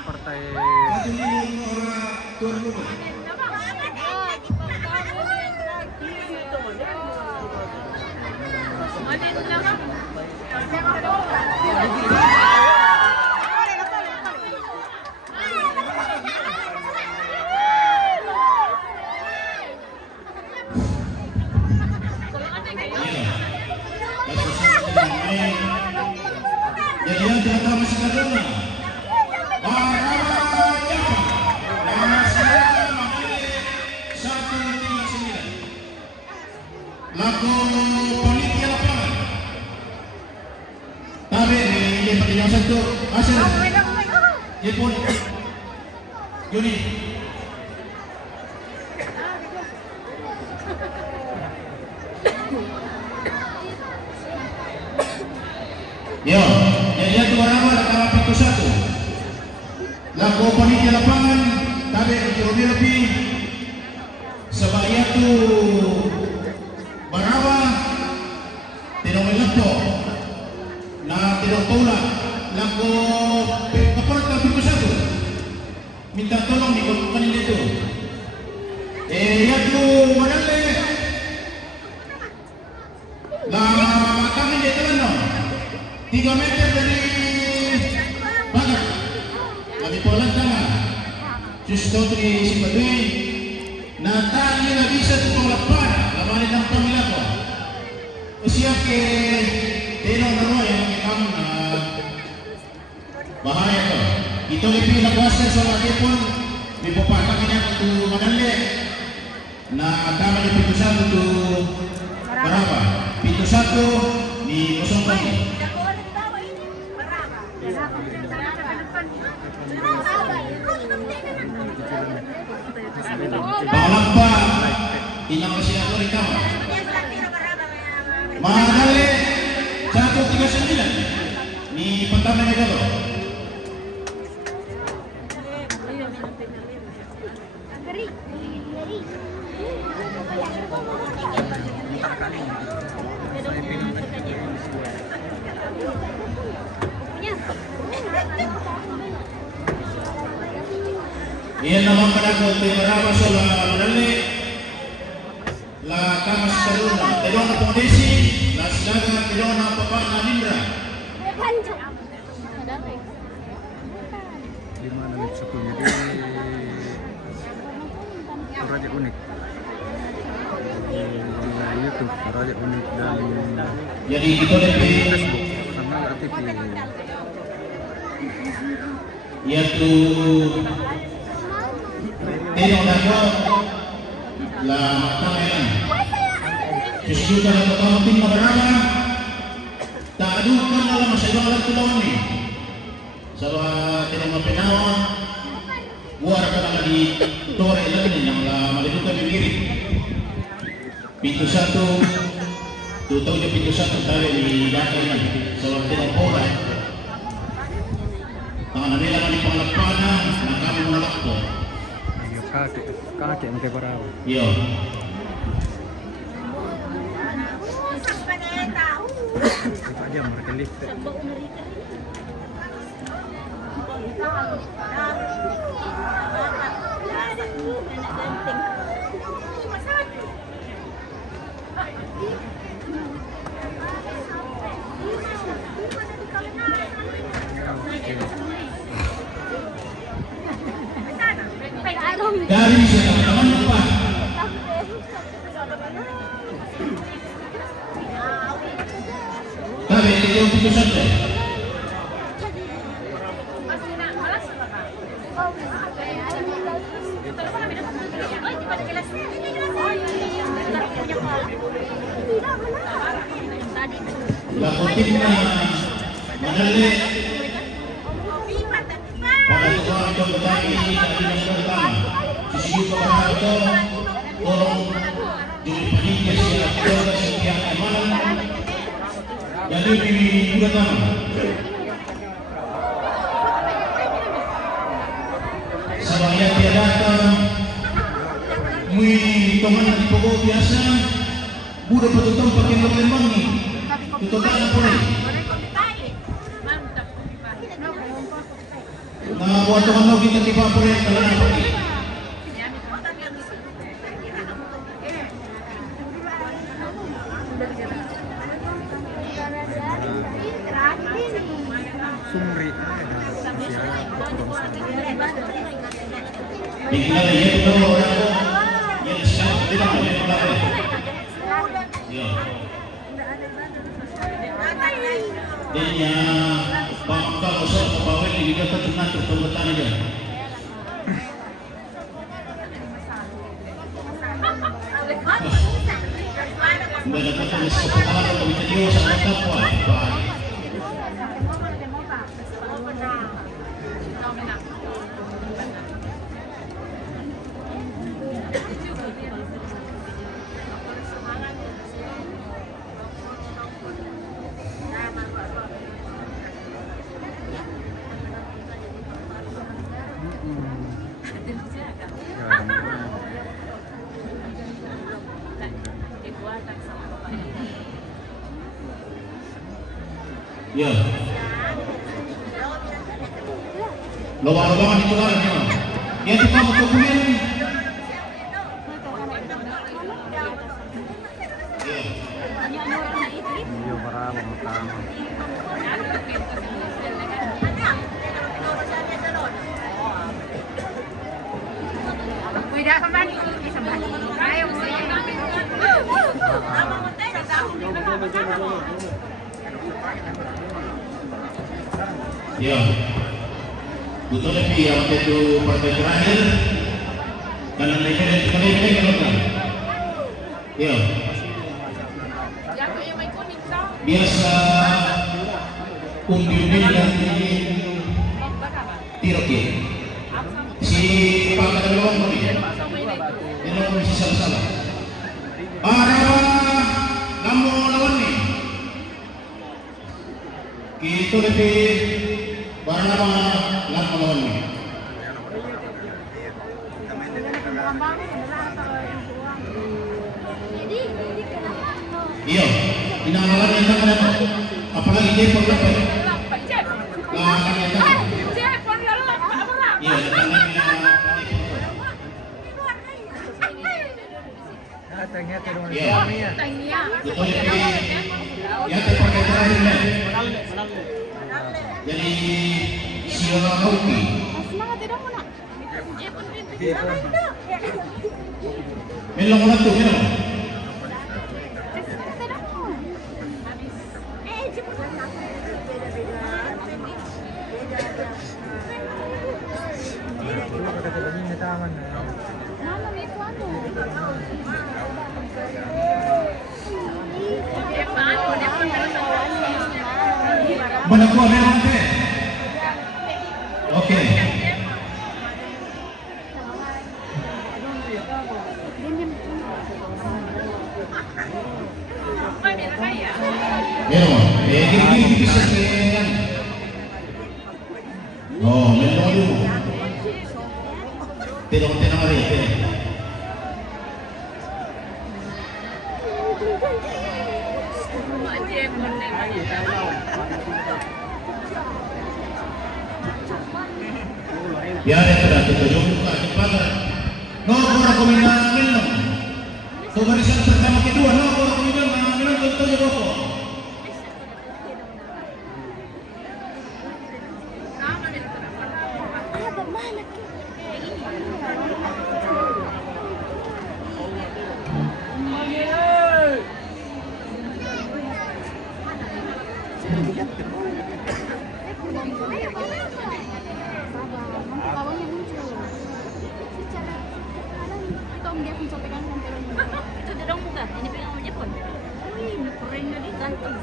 Partai Telepon. Yuni. Yo, jadi itu Barawa kalah pintu 1. Laku panitia lapangan tabe lebih sebaya tu Barawa tidak melapo na tidak tula laku kapan pintu 1 minta tolong di kanil itu ya tu Manale lah kami dia telan 3 meter dari pagar kami polan sama justo di Sipadui natali na bisa tutong lapan laman ng pamilako siya ke tenong naroy ang ikam na bahaya ko ito lipi nagwasan sa mga pun may papatang niya ito Manale na tama ni pintu 1 ito Barawa pintu 1 ni Kosong Kami Balamba inang kasinato rin tama Manale 139 ni Pantana Megalo Iyan naman panakot ay Barawa sa Manale la Kamas Karuna Telong na Pondesi la Silaga Telong na Papa na Lindra Di mana nih sukunya di Raja Unik di YouTube Raja Unik dan jadi kita lebih Facebook sama TV yaitu Telong Dago la Matamayan Justru kalau pertama tim Barawa tak adukan dalam masa ibang alat kulawan ni Sawa Telong Mapenawa buar ka lang di Tore lang ni yang malidukan yung diri pintu 1 tutong niya pintu 1 tayo ni Dakay lang Sawa Telong Pola tangan nila lang yung panglagpanan na kami mga lakpo kakek pakai Barawa. Iya. Itu aja mereka lift. Dari siapa teman lupa tapi itu pintu 1 Lakotimna Manale pada tukang coba ini yang pertama sisi Barawa tolong dipilih siapa yang amalan jadi juga sama sabaya dia datang mui teman di pokok biasa budak petutong pakai lembang ni tutupan apa ni na buat teman lo kita tiba apa ni kalau nak pergi Sumri Bigla na yan ito yan siya tidak boleh melakukan ya dan ya bangka usah pabawin di kita tengah tertumbutan aja mereka kan sepuluh kali kita dia sangat kapal Ya. Lubang-lubangan itu kan. Dia tuh kamu tuh kuliah nih. Iyo marami matama. Wala ka man, isa ba? Ayaw mo Ya. Betul lebih yang itu partai terakhir. Karena mereka kan. Ya. Biasa undi-undi yang tiroke. Si Pak Kadalawang kami. Ini komisi salah-salah. Namun lawan nih. Itu lebih barang nama lawan nih. Iya, inangalan yang tak ada, apalagi dia pendapat. Lawan yang tak. Iya, betul ya terpakai terakhirnya. Jadi siapa hoki? Melong ulat tuh, melong. Mana gua memang deh. Oke. Memang, ini bisa kan. Oh, memang dulu. Tidak hari. Ya, sudah tujuh buka cepat. No, orang komentar. So barisan pertama kedua, no, orang komentar tentunya rokok. Itu dia dong bukan? Ini pengen Om Jepun. Ini keren tadi ganteng.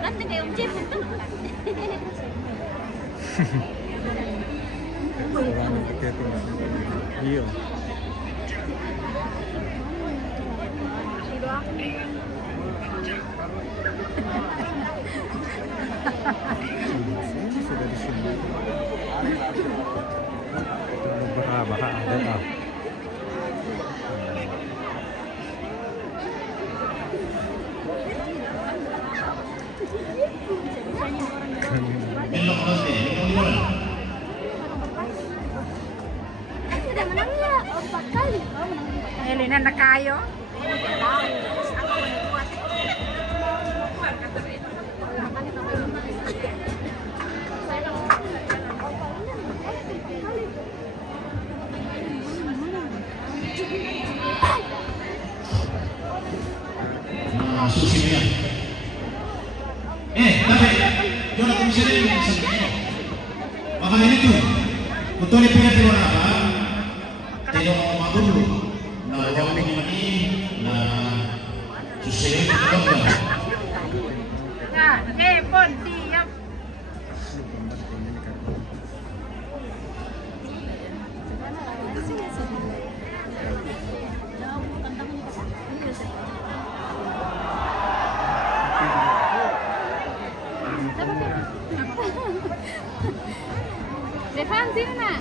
Ganteng kayak Om Jepun tuh. Iyo. Sudah di sini. Berapa ada? Melong nanti, melong. Sudah menang ya 4 kali. Elena na kayo. Nah, susinya. Tapi jangan aku bisa ini. Makanya itu, betul ini punya tuan apa? Tidak mau makan dulu. Nah, jangan ini. Nah, susinya itu kan. Nah, pon siap. Devan sini nak.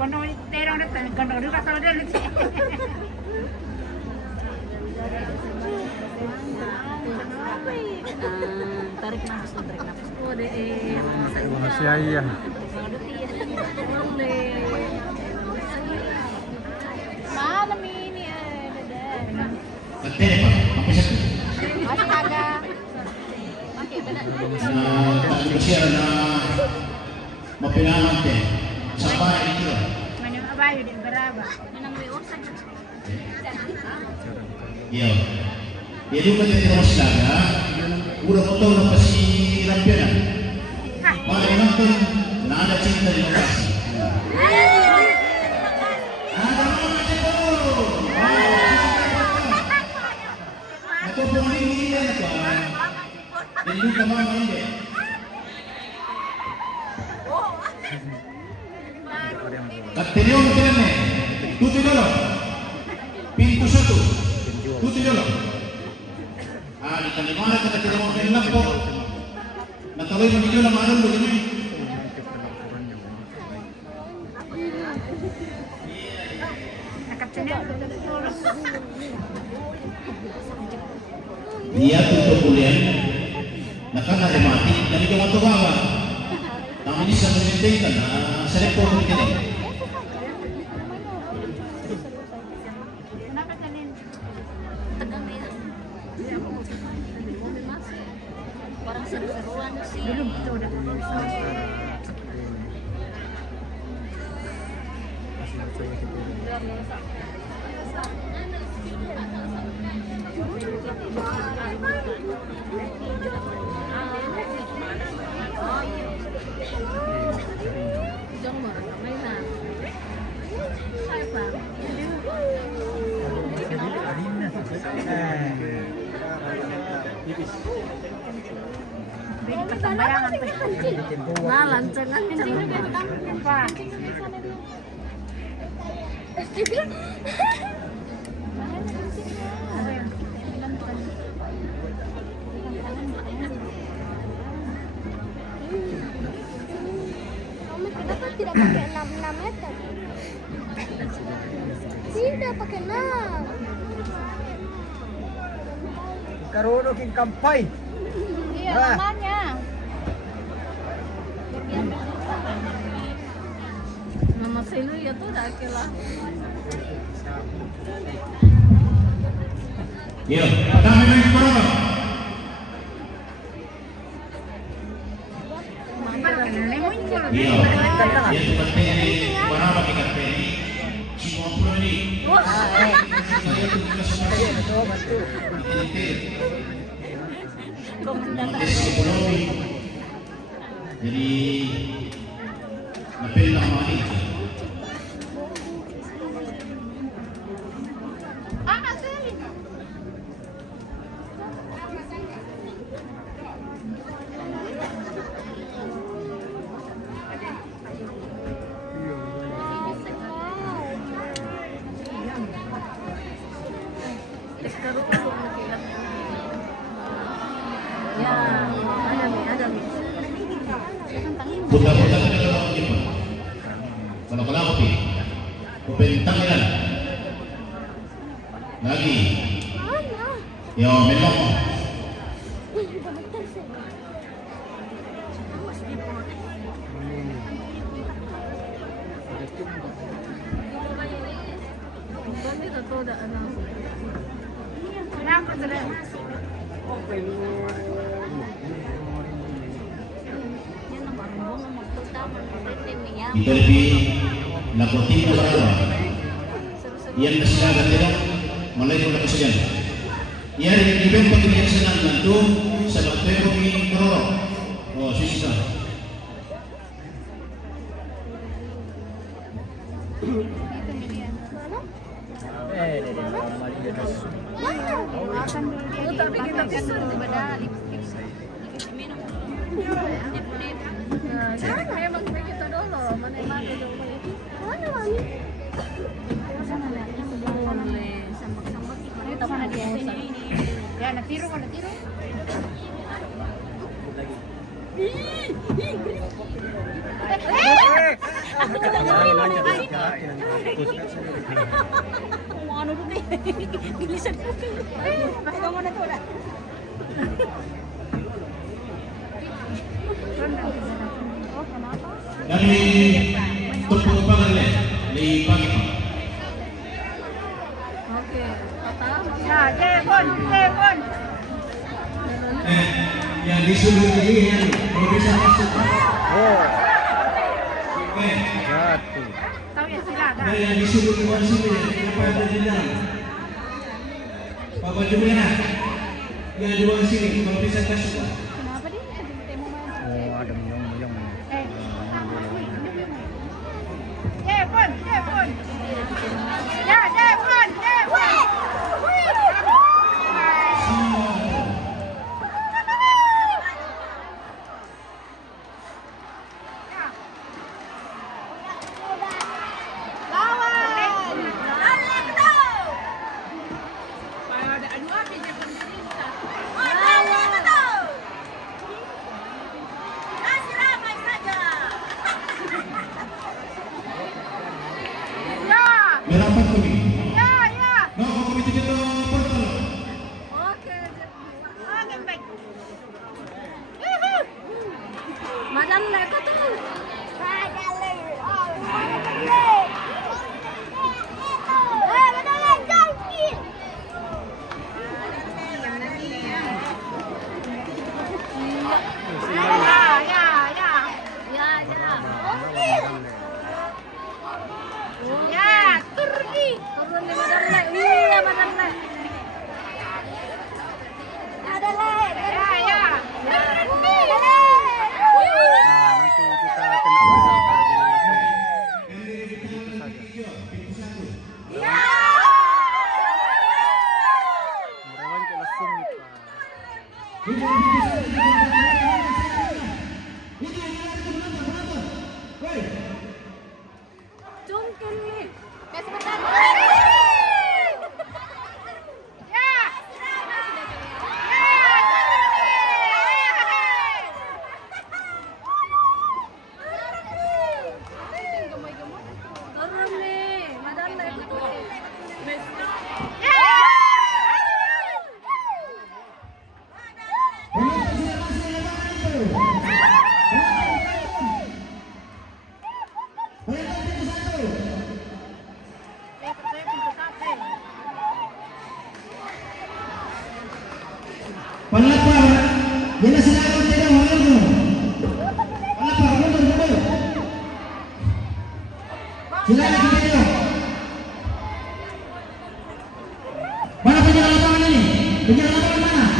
Kono terong datang, kono dulu kalau dia lucu. Tarik nafas. Oh, Masih iya. Malam ini ada. Katanya Pak, apa sih? Masih agak. Oke, benar. Kasi na mapinahan din. Sa bahay dito. Mana abayo din beraba. Menang urusan. Iya. Jadi kita terus jaga. Udah foto udah pasti lampiran. Mana yang tuh nada cinta di lokasi. Ada mana itu? Aku pun ini ya kan. Jadi kemana ini? Katanya mungkin nih. Tutup dulu. Pintu satu. Tutup dulu. Di mana kita tidak mau main lampu? Nataloy menuju lang ano begini. Dia tutup kuliah. Nakana mati dari kematu bawa. Kami ini sangat mentingkan. Saya pun begini. Orang seru-seruan sih. Belum itu udah. Bayangan Nah, lancang-lancang. apa? Mami, kenapa tidak pakai 6 meter? Tidak pakai 6. Karono king kampay. Iya, Ah. namanya. Nama sino ya tuh dah kela. Iya, kami main berapa? Iya, dia seperti berapa kita pilih? Semua puluh ini. Saya tuh juga seperti ekonomi. Jadi napil lang mga ito. Ya, ada nih. Punta-punta ka na lang ako dito. Kalau kalau ako kupentang nila. Lagi. Yo, melok mo. Kami na to da ano. Kenapa sudah? Dito lebih nakutin na barawa. Yan na sila ganila. Malay ko na kasi yan. Yan yung ibang pagkakasyanan nanto sa Dr. Romy Cororo. O, sisa. Tapi kita bisa dibadali. Memang begitu dulu, mana dulu. Mana, Mami? Sambak-sambak Itu mana dia ini? Ya, natiru. Mau anu dulu deh. Bilisan ko. Pakita mo na to na. Oh, kenapa? Dari Tepung Pangalan di Pakistan. Oke. Nah, Jepun. Yang disuruh jadi yang kalau bisa masuk. Oh, Oke. jatuh. Tahu ya silakan. Ada yang disuruh keluar sini, kenapa ada di dalam? Bapak Jumena, yang di bawah sini, kalau bisa masuk. Kenapa dia? Temu mana? Oh, ada muyong-muyong. Jepun. Ya, Jepun. Berapa kami? Ya. No, kami tujuh ke portal. Oke. Baik. Madan leko tuh. Ya, turun nih Madan Le. Iya, Madan Le. Ya. Nah, nanti kita kena pasal Murawan ke las sumit pa. Jungkir nih. Kayak sebentar. Ya. Turun nih, Madan Le ikut tuh. Palapar, yan na sila ang tira, wala mo. Palapar, mundur. Sila na kita. Mana punya lapangan ini? Punya lapangan mana?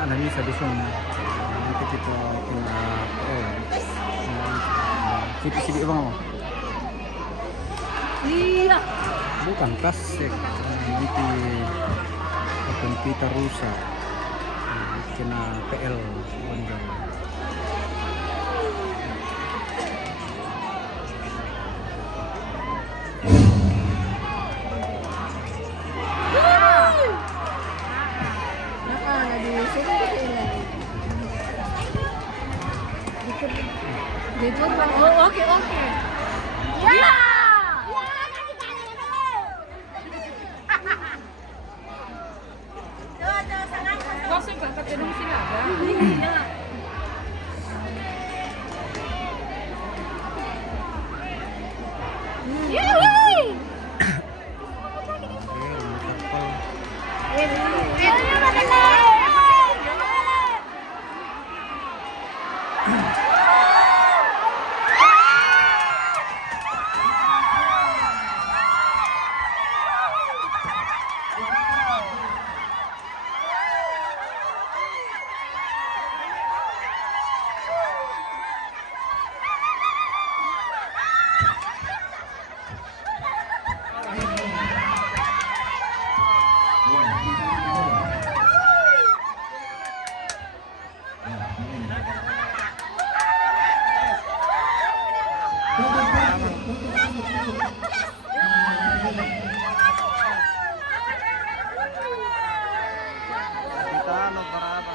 Analisa di sini. Nanti kita kena sidi bang. Iya. Bukan plastik. Nanti akan kita rusak. Kena PL panjang. Oh, oke. Ya. Kau sih berangkat dari sini ada. Kapitano Baraba.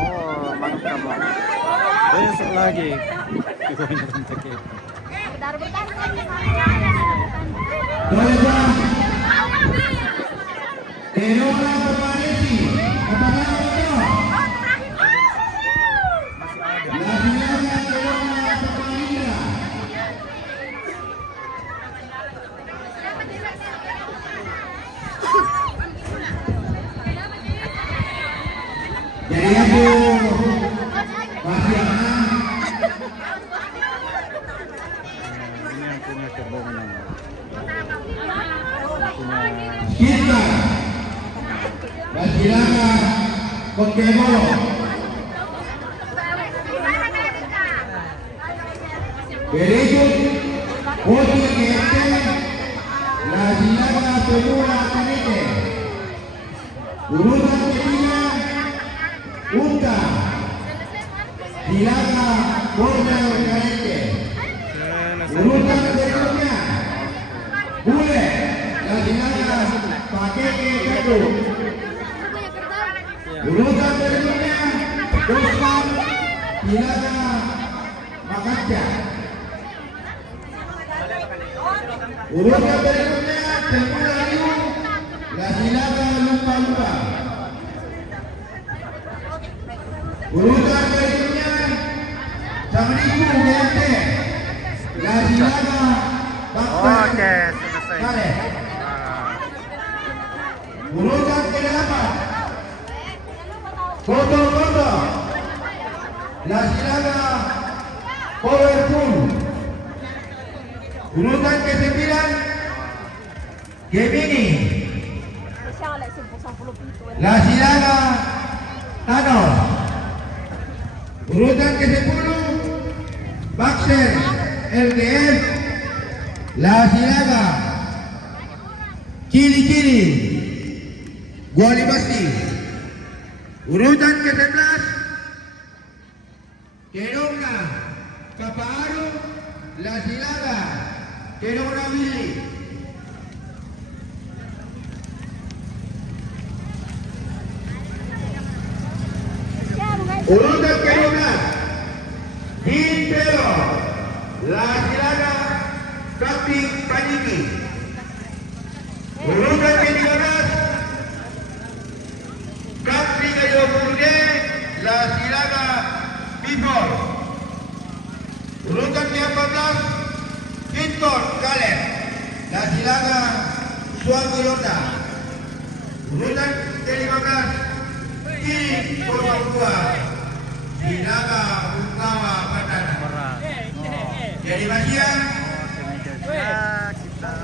Oh, mantap banget. Besok lagi. Kita ini kontak ya. Jadi aku masih Ini yang punya kebohongan. Punya kita dan silakan Pokemon. Berikut posisi kita la silaga Pemula Kanete. Urutan ketiga Unta silaga Borneo Kanete. Urutan berikutnya Bule la silaga Pakete Kadu. Urutan berikutnya Dosman silaga Makaca. Urutan berikutnya Pemula Liu la silaga Lupa-Lupa. Urutan berikutnya Samriku Gente la silaga Bakter Oke, selesai. Kare. Urutan ke-8 Foto-foto la silaga Powerful. Urutan ke-9 Gemini la silaga Thanos. Urutan ke-10 Baxter LDF la silaga Cili-cili Guali Basti. Urutan ke-11 Keronga Kaparu la silaga Keronga Willy. Urutan ke-12 Hintero la silaga Kapti Paniki. Urutan ke-13 Kapti Kayobude la silaga Before. Urutan ke-14 Victor Kaleb la silaga Suami Yonda. Urutan ke-15 Kiri Kodokua silaga Utawa Batana. Jadi Masia Kita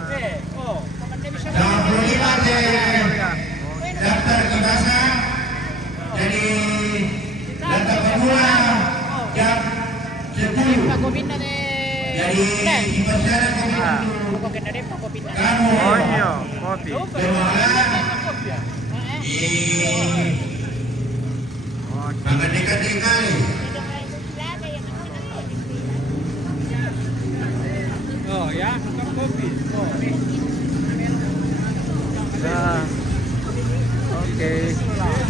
25 daftar kibasa. Jadi daftar pemula jam 10. Jadi kibasana kamu Oh iya, kopi. bermalam di Pangkat kali Dah. Oke.